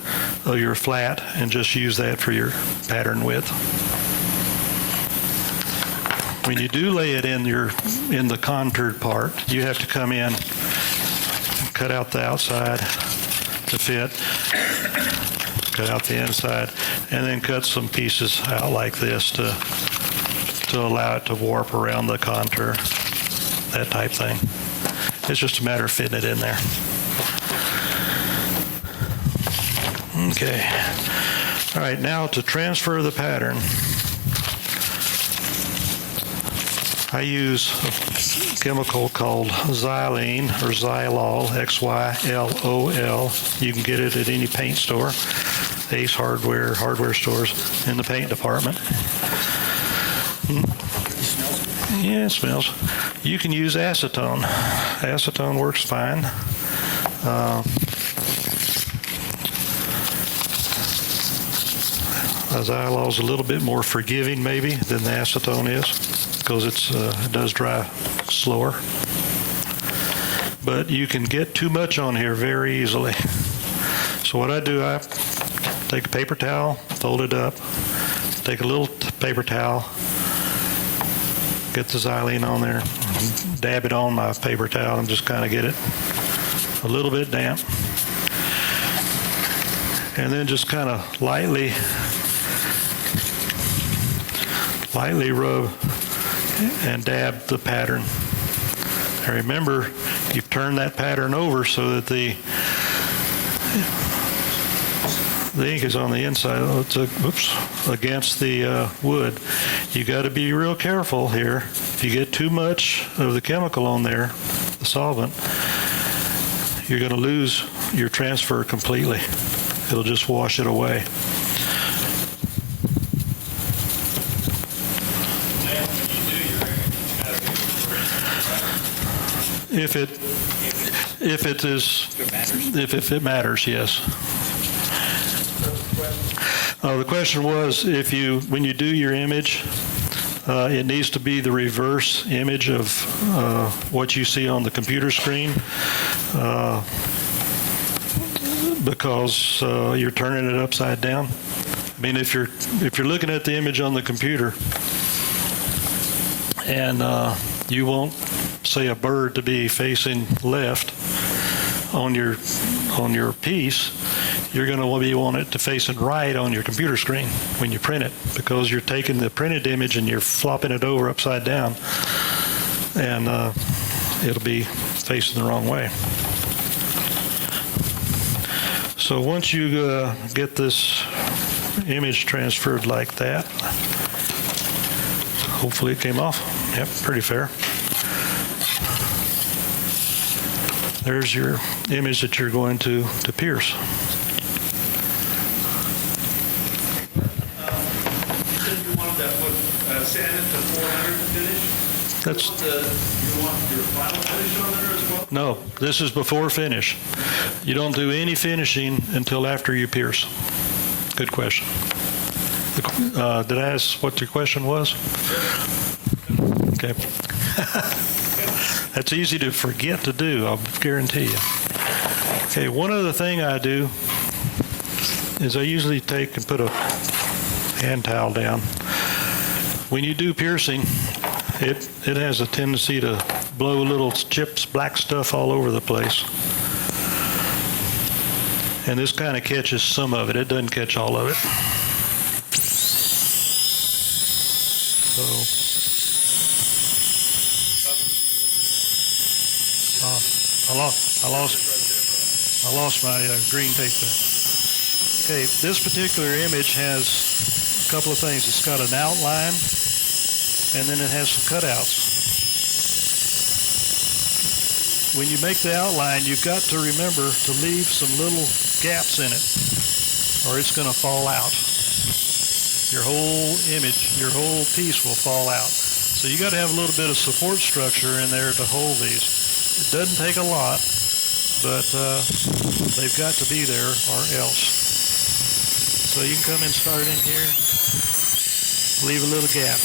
flat and just use that for your pattern width. When you do lay it in the contoured part, you have to come in, cut out the outside to fit, cut out the inside, and then cut some pieces out like this to allow it to warp around the contour, that type thing. It's just a matter of fitting it in there. Okay. All right, now to transfer the pattern, I use a chemical called xylene, or Xylol, X-Y-L-O-L. You can get it at any paint store, Ace hardware stores in the paint department. Yeah, it smells. You can use acetone. Acetone works fine. Xylol is a little bit more forgiving maybe than the acetone is, because it does dry slower. But you can get too much on here very easily. So what I do, I take a paper towel, fold it up, take a little paper towel, get the xylene on there, dab it on my paper towel and just kind of get it a little bit damp. And then just kind of lightly lightly rub and dab the pattern. And remember, you've turned that pattern over so that the ink is on the inside. Against the wood. You got to be real careful here. If you get too much of the chemical on there, the solvent, you're going to lose your transfer completely. It'll just wash it away. If it matters, yes. The question was, when you do your image, it needs to be the reverse image of what you see on the computer screen, because you're turning it upside down. I mean, if you're looking at the image on the computer, and you want, say, a bird to be facing left on your piece, you're going to want it to face right on your computer screen when you print it, because you're taking the printed image and you're flopping it over upside down, and it'll be facing the wrong way. So once you get this image transferred like that, hopefully it came off. Yep, pretty fair. There's your image that you're going to pierce. You said you wanted that wood sanded to 400 finish? That's You want your final finish on there as well? no, this is before finish. You don't do any finishing until after you pierce. Good question. Did I ask what your question was? Okay. That's easy to forget to do, I'll guarantee you. Okay, one other thing I do is I usually take and put a hand towel down. When you do piercing, it has a tendency to blow little chips, black stuff all over the place. And this kind of catches some of it. It doesn't catch all of it. So, I lost my green tape there. Okay, this particular image has a couple of things. It's got an outline, and then it has some cutouts. When you make the outline, you've got to remember to leave some little gaps in it, or it's going to fall out. Your whole image, your whole piece will fall out. So you got to have a little bit of support structure in there to hold these. It doesn't take a lot, but they've got to be there or else. So you can come and start in here, leave a little gap.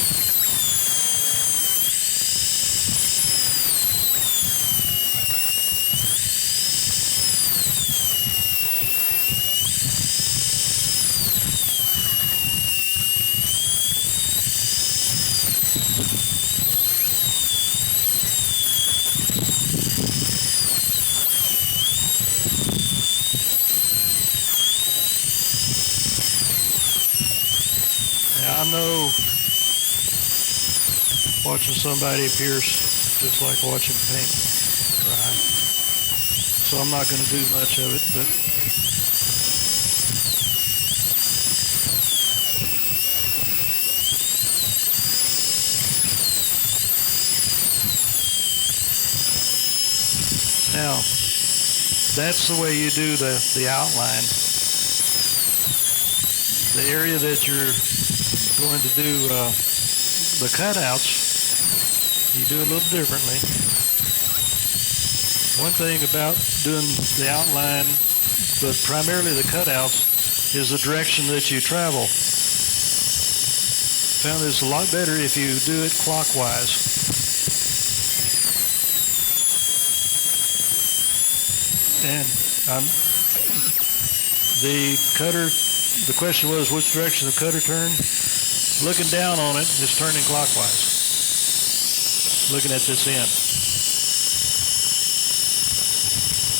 I know watching somebody pierce just like watching paint dry. So I'm not going to do much of it, but now that's the way you do the outline. The area that you're going to do the cutouts, you do a little differently. One thing about doing the outline, but primarily the cutouts, is the direction that you travel. Found it's a lot better if you do it clockwise. And the cutter, the question was which direction the cutter turned. Looking down on it, it's turning clockwise. Looking at this end.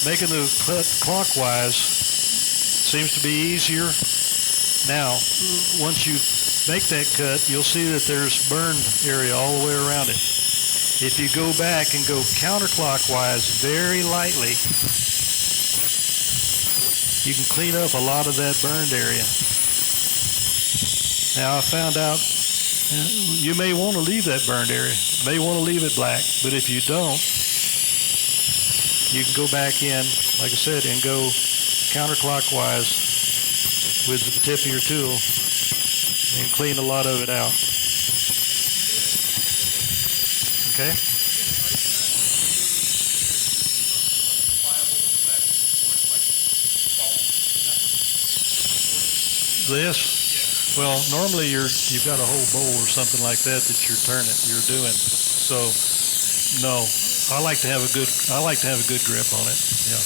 Making the cut clockwise seems to be easier. Now, once you make that cut, you'll see that there's burned area all the way around it. If you go back and go counterclockwise very lightly, you can clean up a lot of that burned area. Now, I found out you may want to leave that burned area, may want to leave it black, but if you don't, you can go back in, like I said, and go counterclockwise with the tip of your tool and clean a lot of it out. Okay? This? Well, normally you've got a whole bowl or something like that you're doing. So, no, I like to have a good grip on it. Yeah.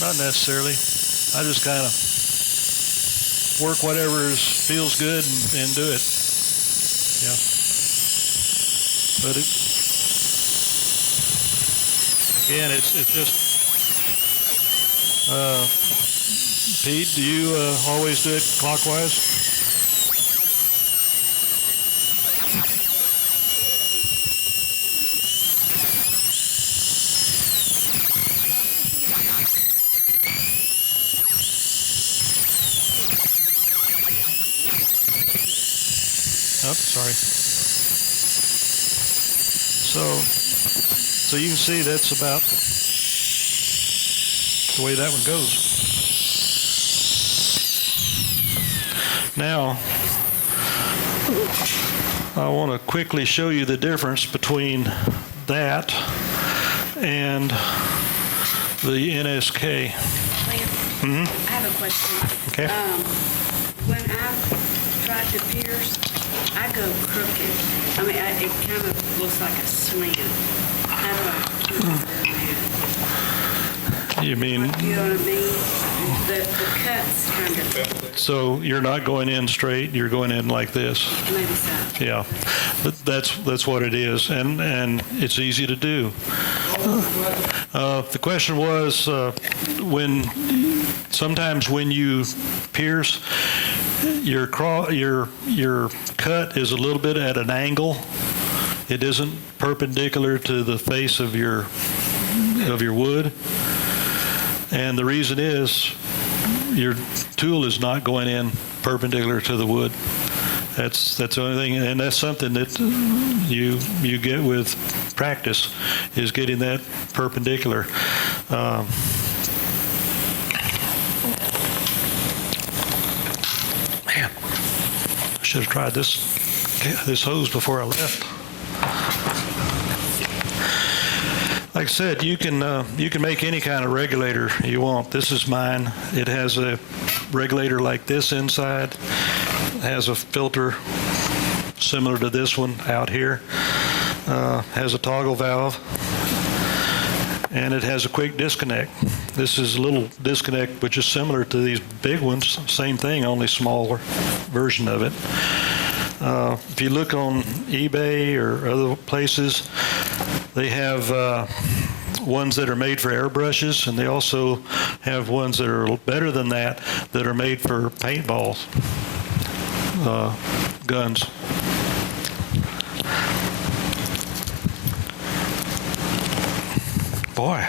Not necessarily. I just kind of work whatever feels good and do it. Yeah. But again, it's just, Pete, do you always do it clockwise? Oh, sorry. So you can see that's about the way that one goes. Now, I want to quickly show you the difference between that and the NSK. Lynn, I have a question. Okay. When I try to pierce, I go crooked. I mean, it kind of looks like a slant. How do I keep that? You mean, You know what I mean? The cuts kind of, so you're not going in straight, you're going in like this. maybe so. Yeah, but that's what it is, and it's easy to do. The question was sometimes when you pierce, your cut is a little bit at an angle. It isn't perpendicular to the face of your wood, and the reason is your tool is not going in perpendicular to the wood. That's the only thing, and that's something that you get with practice, is getting that perpendicular. Man, I should have tried this hose before I left. Like I said, you can make any kind of regulator you want. This is mine. It has a regulator like this inside. It has a filter similar to this one out here. Has a toggle valve, and it has a quick disconnect. This is a little disconnect which is similar to these big ones. Same thing, only smaller version of it. If you look on eBay or other places, they have ones that are made for airbrushes, and they also have ones that are better than that are made for paintballs, guns. Boy.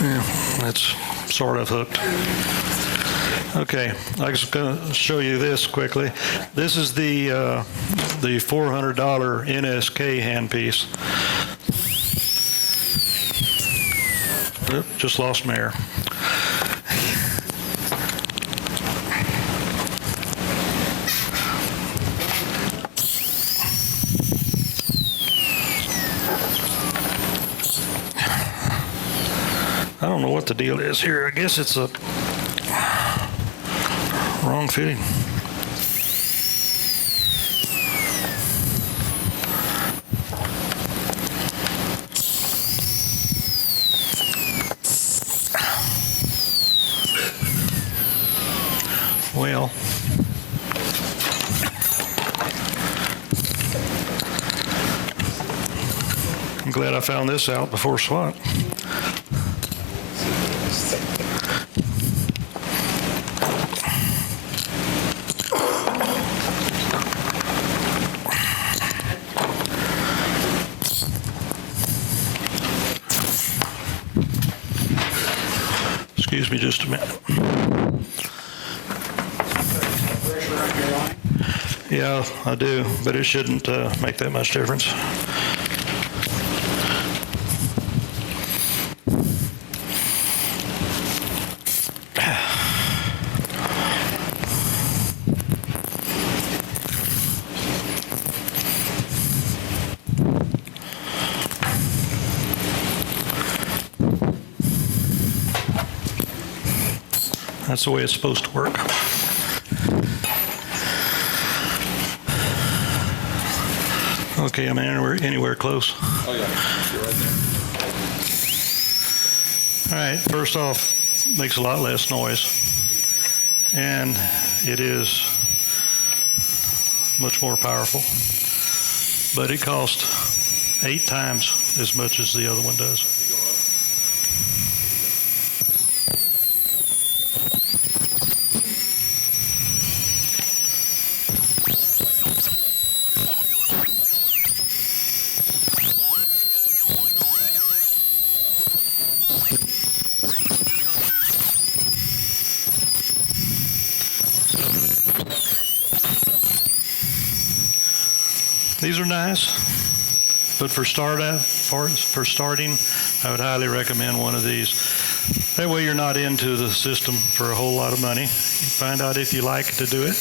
Yeah, that's sort of hooked. Okay, I was going to show you this quickly. This is the $400 NSK handpiece. Oop, just lost my air. I don't know what the deal is here. I guess it's a wrong fitting. glad I found this out before SWAT. Excuse me just a minute. Pressure on your line? Yeah, I do, but it shouldn't make that much difference. That's the way it's supposed to work. Okay, I'm anywhere close. Oh, yeah, you're right there. All right, first off, makes a lot less noise. And it is much more powerful. But it costs 8 times as much as the other one does. These are nice, but for starting, I would highly recommend one of these. That way you're not into the system for a whole lot of money. You find out if you like to do it.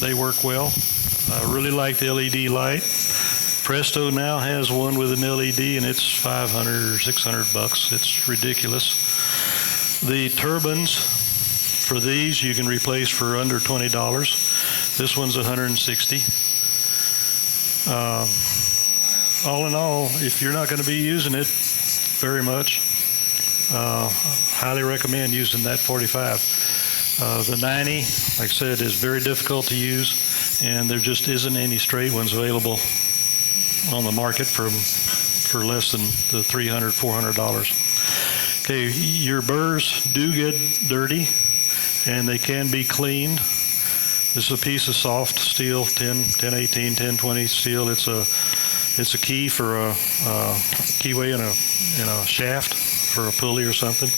They work well. I really like the LED light. Presto now has one with an LED, and it's $500 or $600. It's ridiculous. The turbines for these you can replace for under $20. This one's $160. All in all, if you're not going to be using it very much, highly recommend using that 45. The 90, like I said, is very difficult to use, and there just isn't any straight ones available on the market for less than the $300, $400. Okay, your burrs do get dirty, and they can be cleaned. This is a piece of soft steel, 1018, 1020 steel. It's a key for a keyway in a shaft for a pulley or something.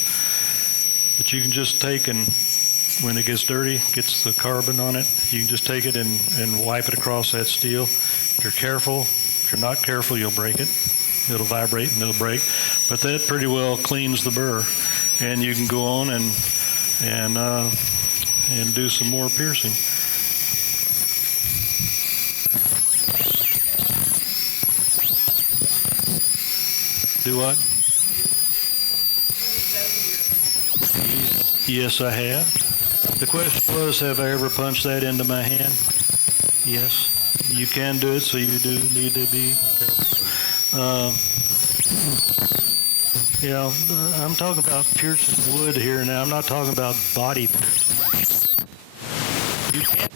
But you can just take, and when it gets dirty, gets the carbon on it, you can just take it and wipe it across that steel. If you're careful, if you're not careful, you'll break it. It'll vibrate and it'll break. But that pretty well cleans the burr, and you can go on and do some more piercing. Do what? Yes, I have. The question was, have I ever punched that into my hand? Yes. You can do it, so you do need to be careful. I'm talking about piercing wood here now. I'm not talking about body piercing. You can.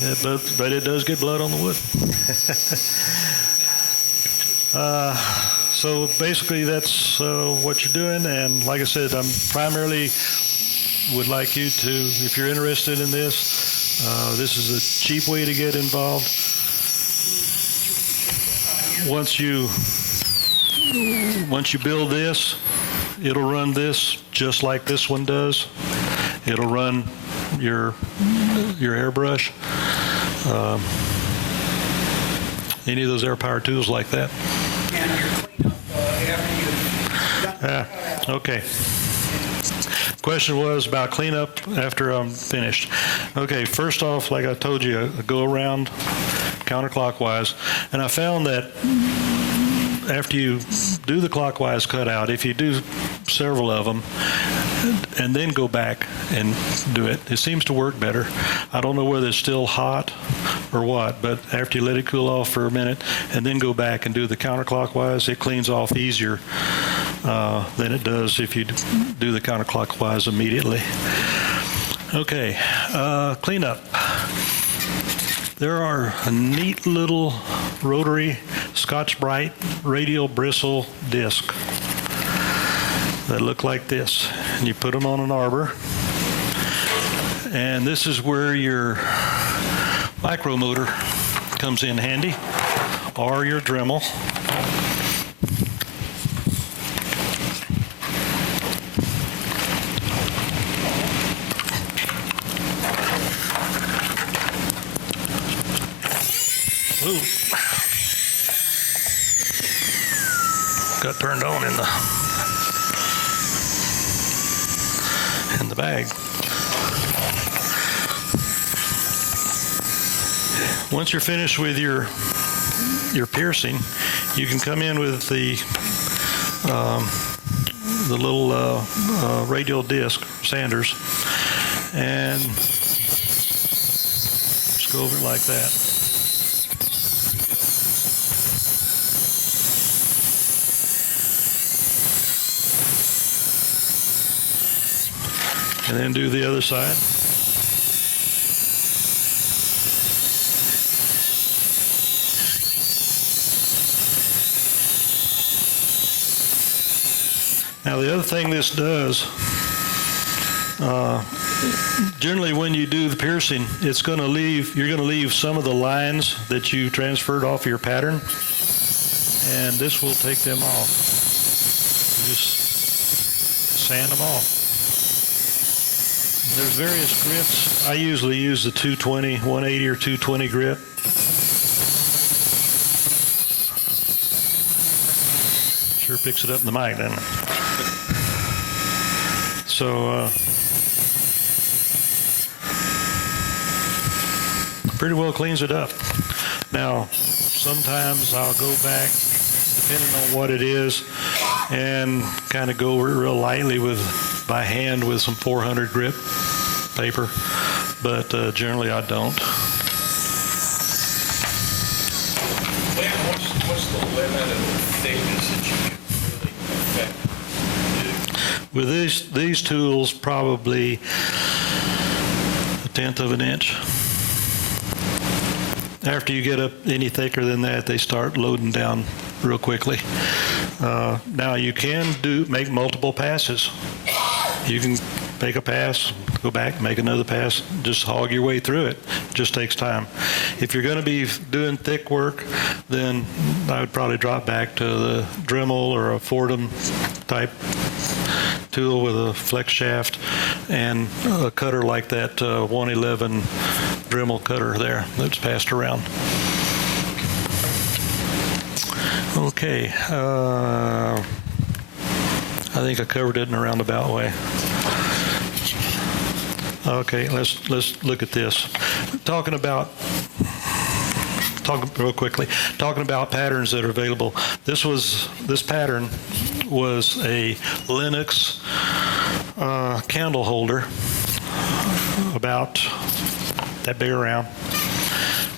Yeah, but it does get blood on the wood. So basically that's what you're doing, and like I said, I'm primarily would like you to, if you're interested in this, this is a cheap way to get involved. Once you build this, it'll run this just like this one does. It'll run your airbrush, any of those air power tools like that. And your cleanup after you've done Okay. Question was about cleanup after I'm finished. Okay, first off, like I told you, I go around counterclockwise, and I found that after you do the clockwise cutout, if you do several of them and then go back and do it, it seems to work better. I don't know whether it's still hot or what, but after you let it cool off for a minute and then go back and do the counterclockwise, it cleans off easier than it does if you do the counterclockwise immediately. Okay, cleanup. There are a neat little rotary Scotch-Brite radial bristle disc that look like this. And you put them on an arbor. And this is where your micromotor comes in handy, or your Dremel. Ooh. Got turned on in the bag. Once you're finished with your piercing, you can come in with the little radial disc sanders and just go over it like that. And then do the other side. Now the other thing this does, generally when you do the piercing, you're going to leave some of the lines that you transferred off your pattern, and this will take them off. You just sand them off. There's various grips. I usually use the 220, 180 or 220 grip. Sure picks it up in the mic, doesn't it? So, pretty well cleans it up. Now, sometimes I'll go back, depending on what it is, and kind of go over it real lightly by hand with some 400 grit paper, but generally I don't. What's the limit of thickness that you can really affect? With these tools, probably 1/10 of an inch. After you get up any thicker than that, they start loading down real quickly. Now you can make multiple passes. You can make a pass, go back, make another pass, just hog your way through it. It just takes time. If you're going to be doing thick work, then I would probably drop back to the Dremel or a Fordham type tool with a flex shaft and a cutter like that 111 Dremel cutter there that's passed around. Okay, I think I covered it in a roundabout way. Okay, let's look at this. Talking real quickly, talking about patterns that are available. This pattern was a Linux candle holder, about that big around,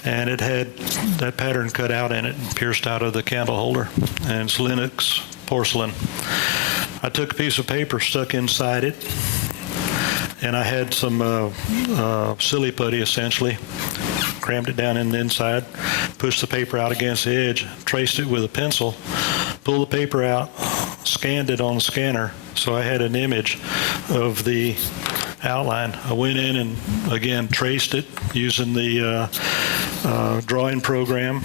and it had that pattern cut out in it and pierced out of the candle holder, and it's Linux porcelain. I took a piece of paper, stuck inside it, and I had some silly putty, essentially, crammed it down in the inside, pushed the paper out against the edge, traced it with a pencil, pulled the paper out, scanned it on the scanner, so I had an image of the outline. I went in and, again, traced it using the drawing program,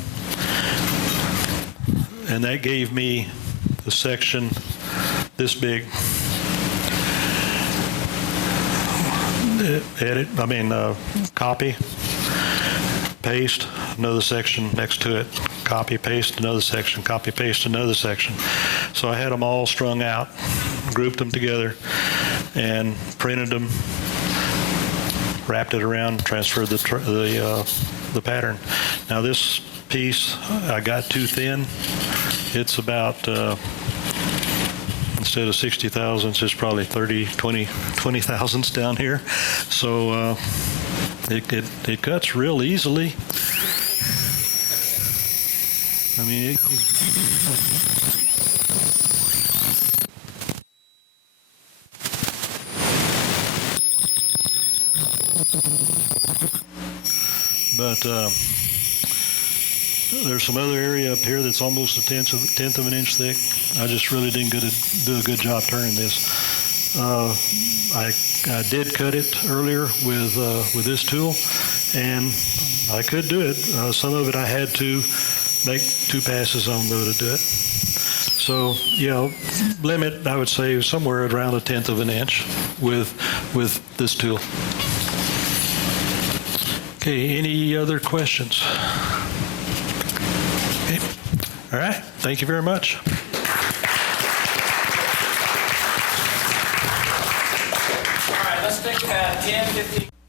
and that gave me the section this big. Copy, paste, another section next to it, copy, paste, another section, copy, paste, another section. So I had them all strung out, grouped them together, and printed them, wrapped it around, transferred the pattern. Now this piece I got too thin. It's about instead of 60 thousandths, it's probably 20 thousandths down here. So it cuts real easily. I mean, but there's some other area up here that's almost a tenth of an inch thick. I just really didn't do a good job turning this. I did cut it earlier with this tool, and I could do it. Some of it I had to make 2 passes on though to do it. So, limit, I would say, somewhere around a tenth of an inch with this tool. Okay, any other questions? Okay. All right, thank you very much. All right, let's take 10, 15.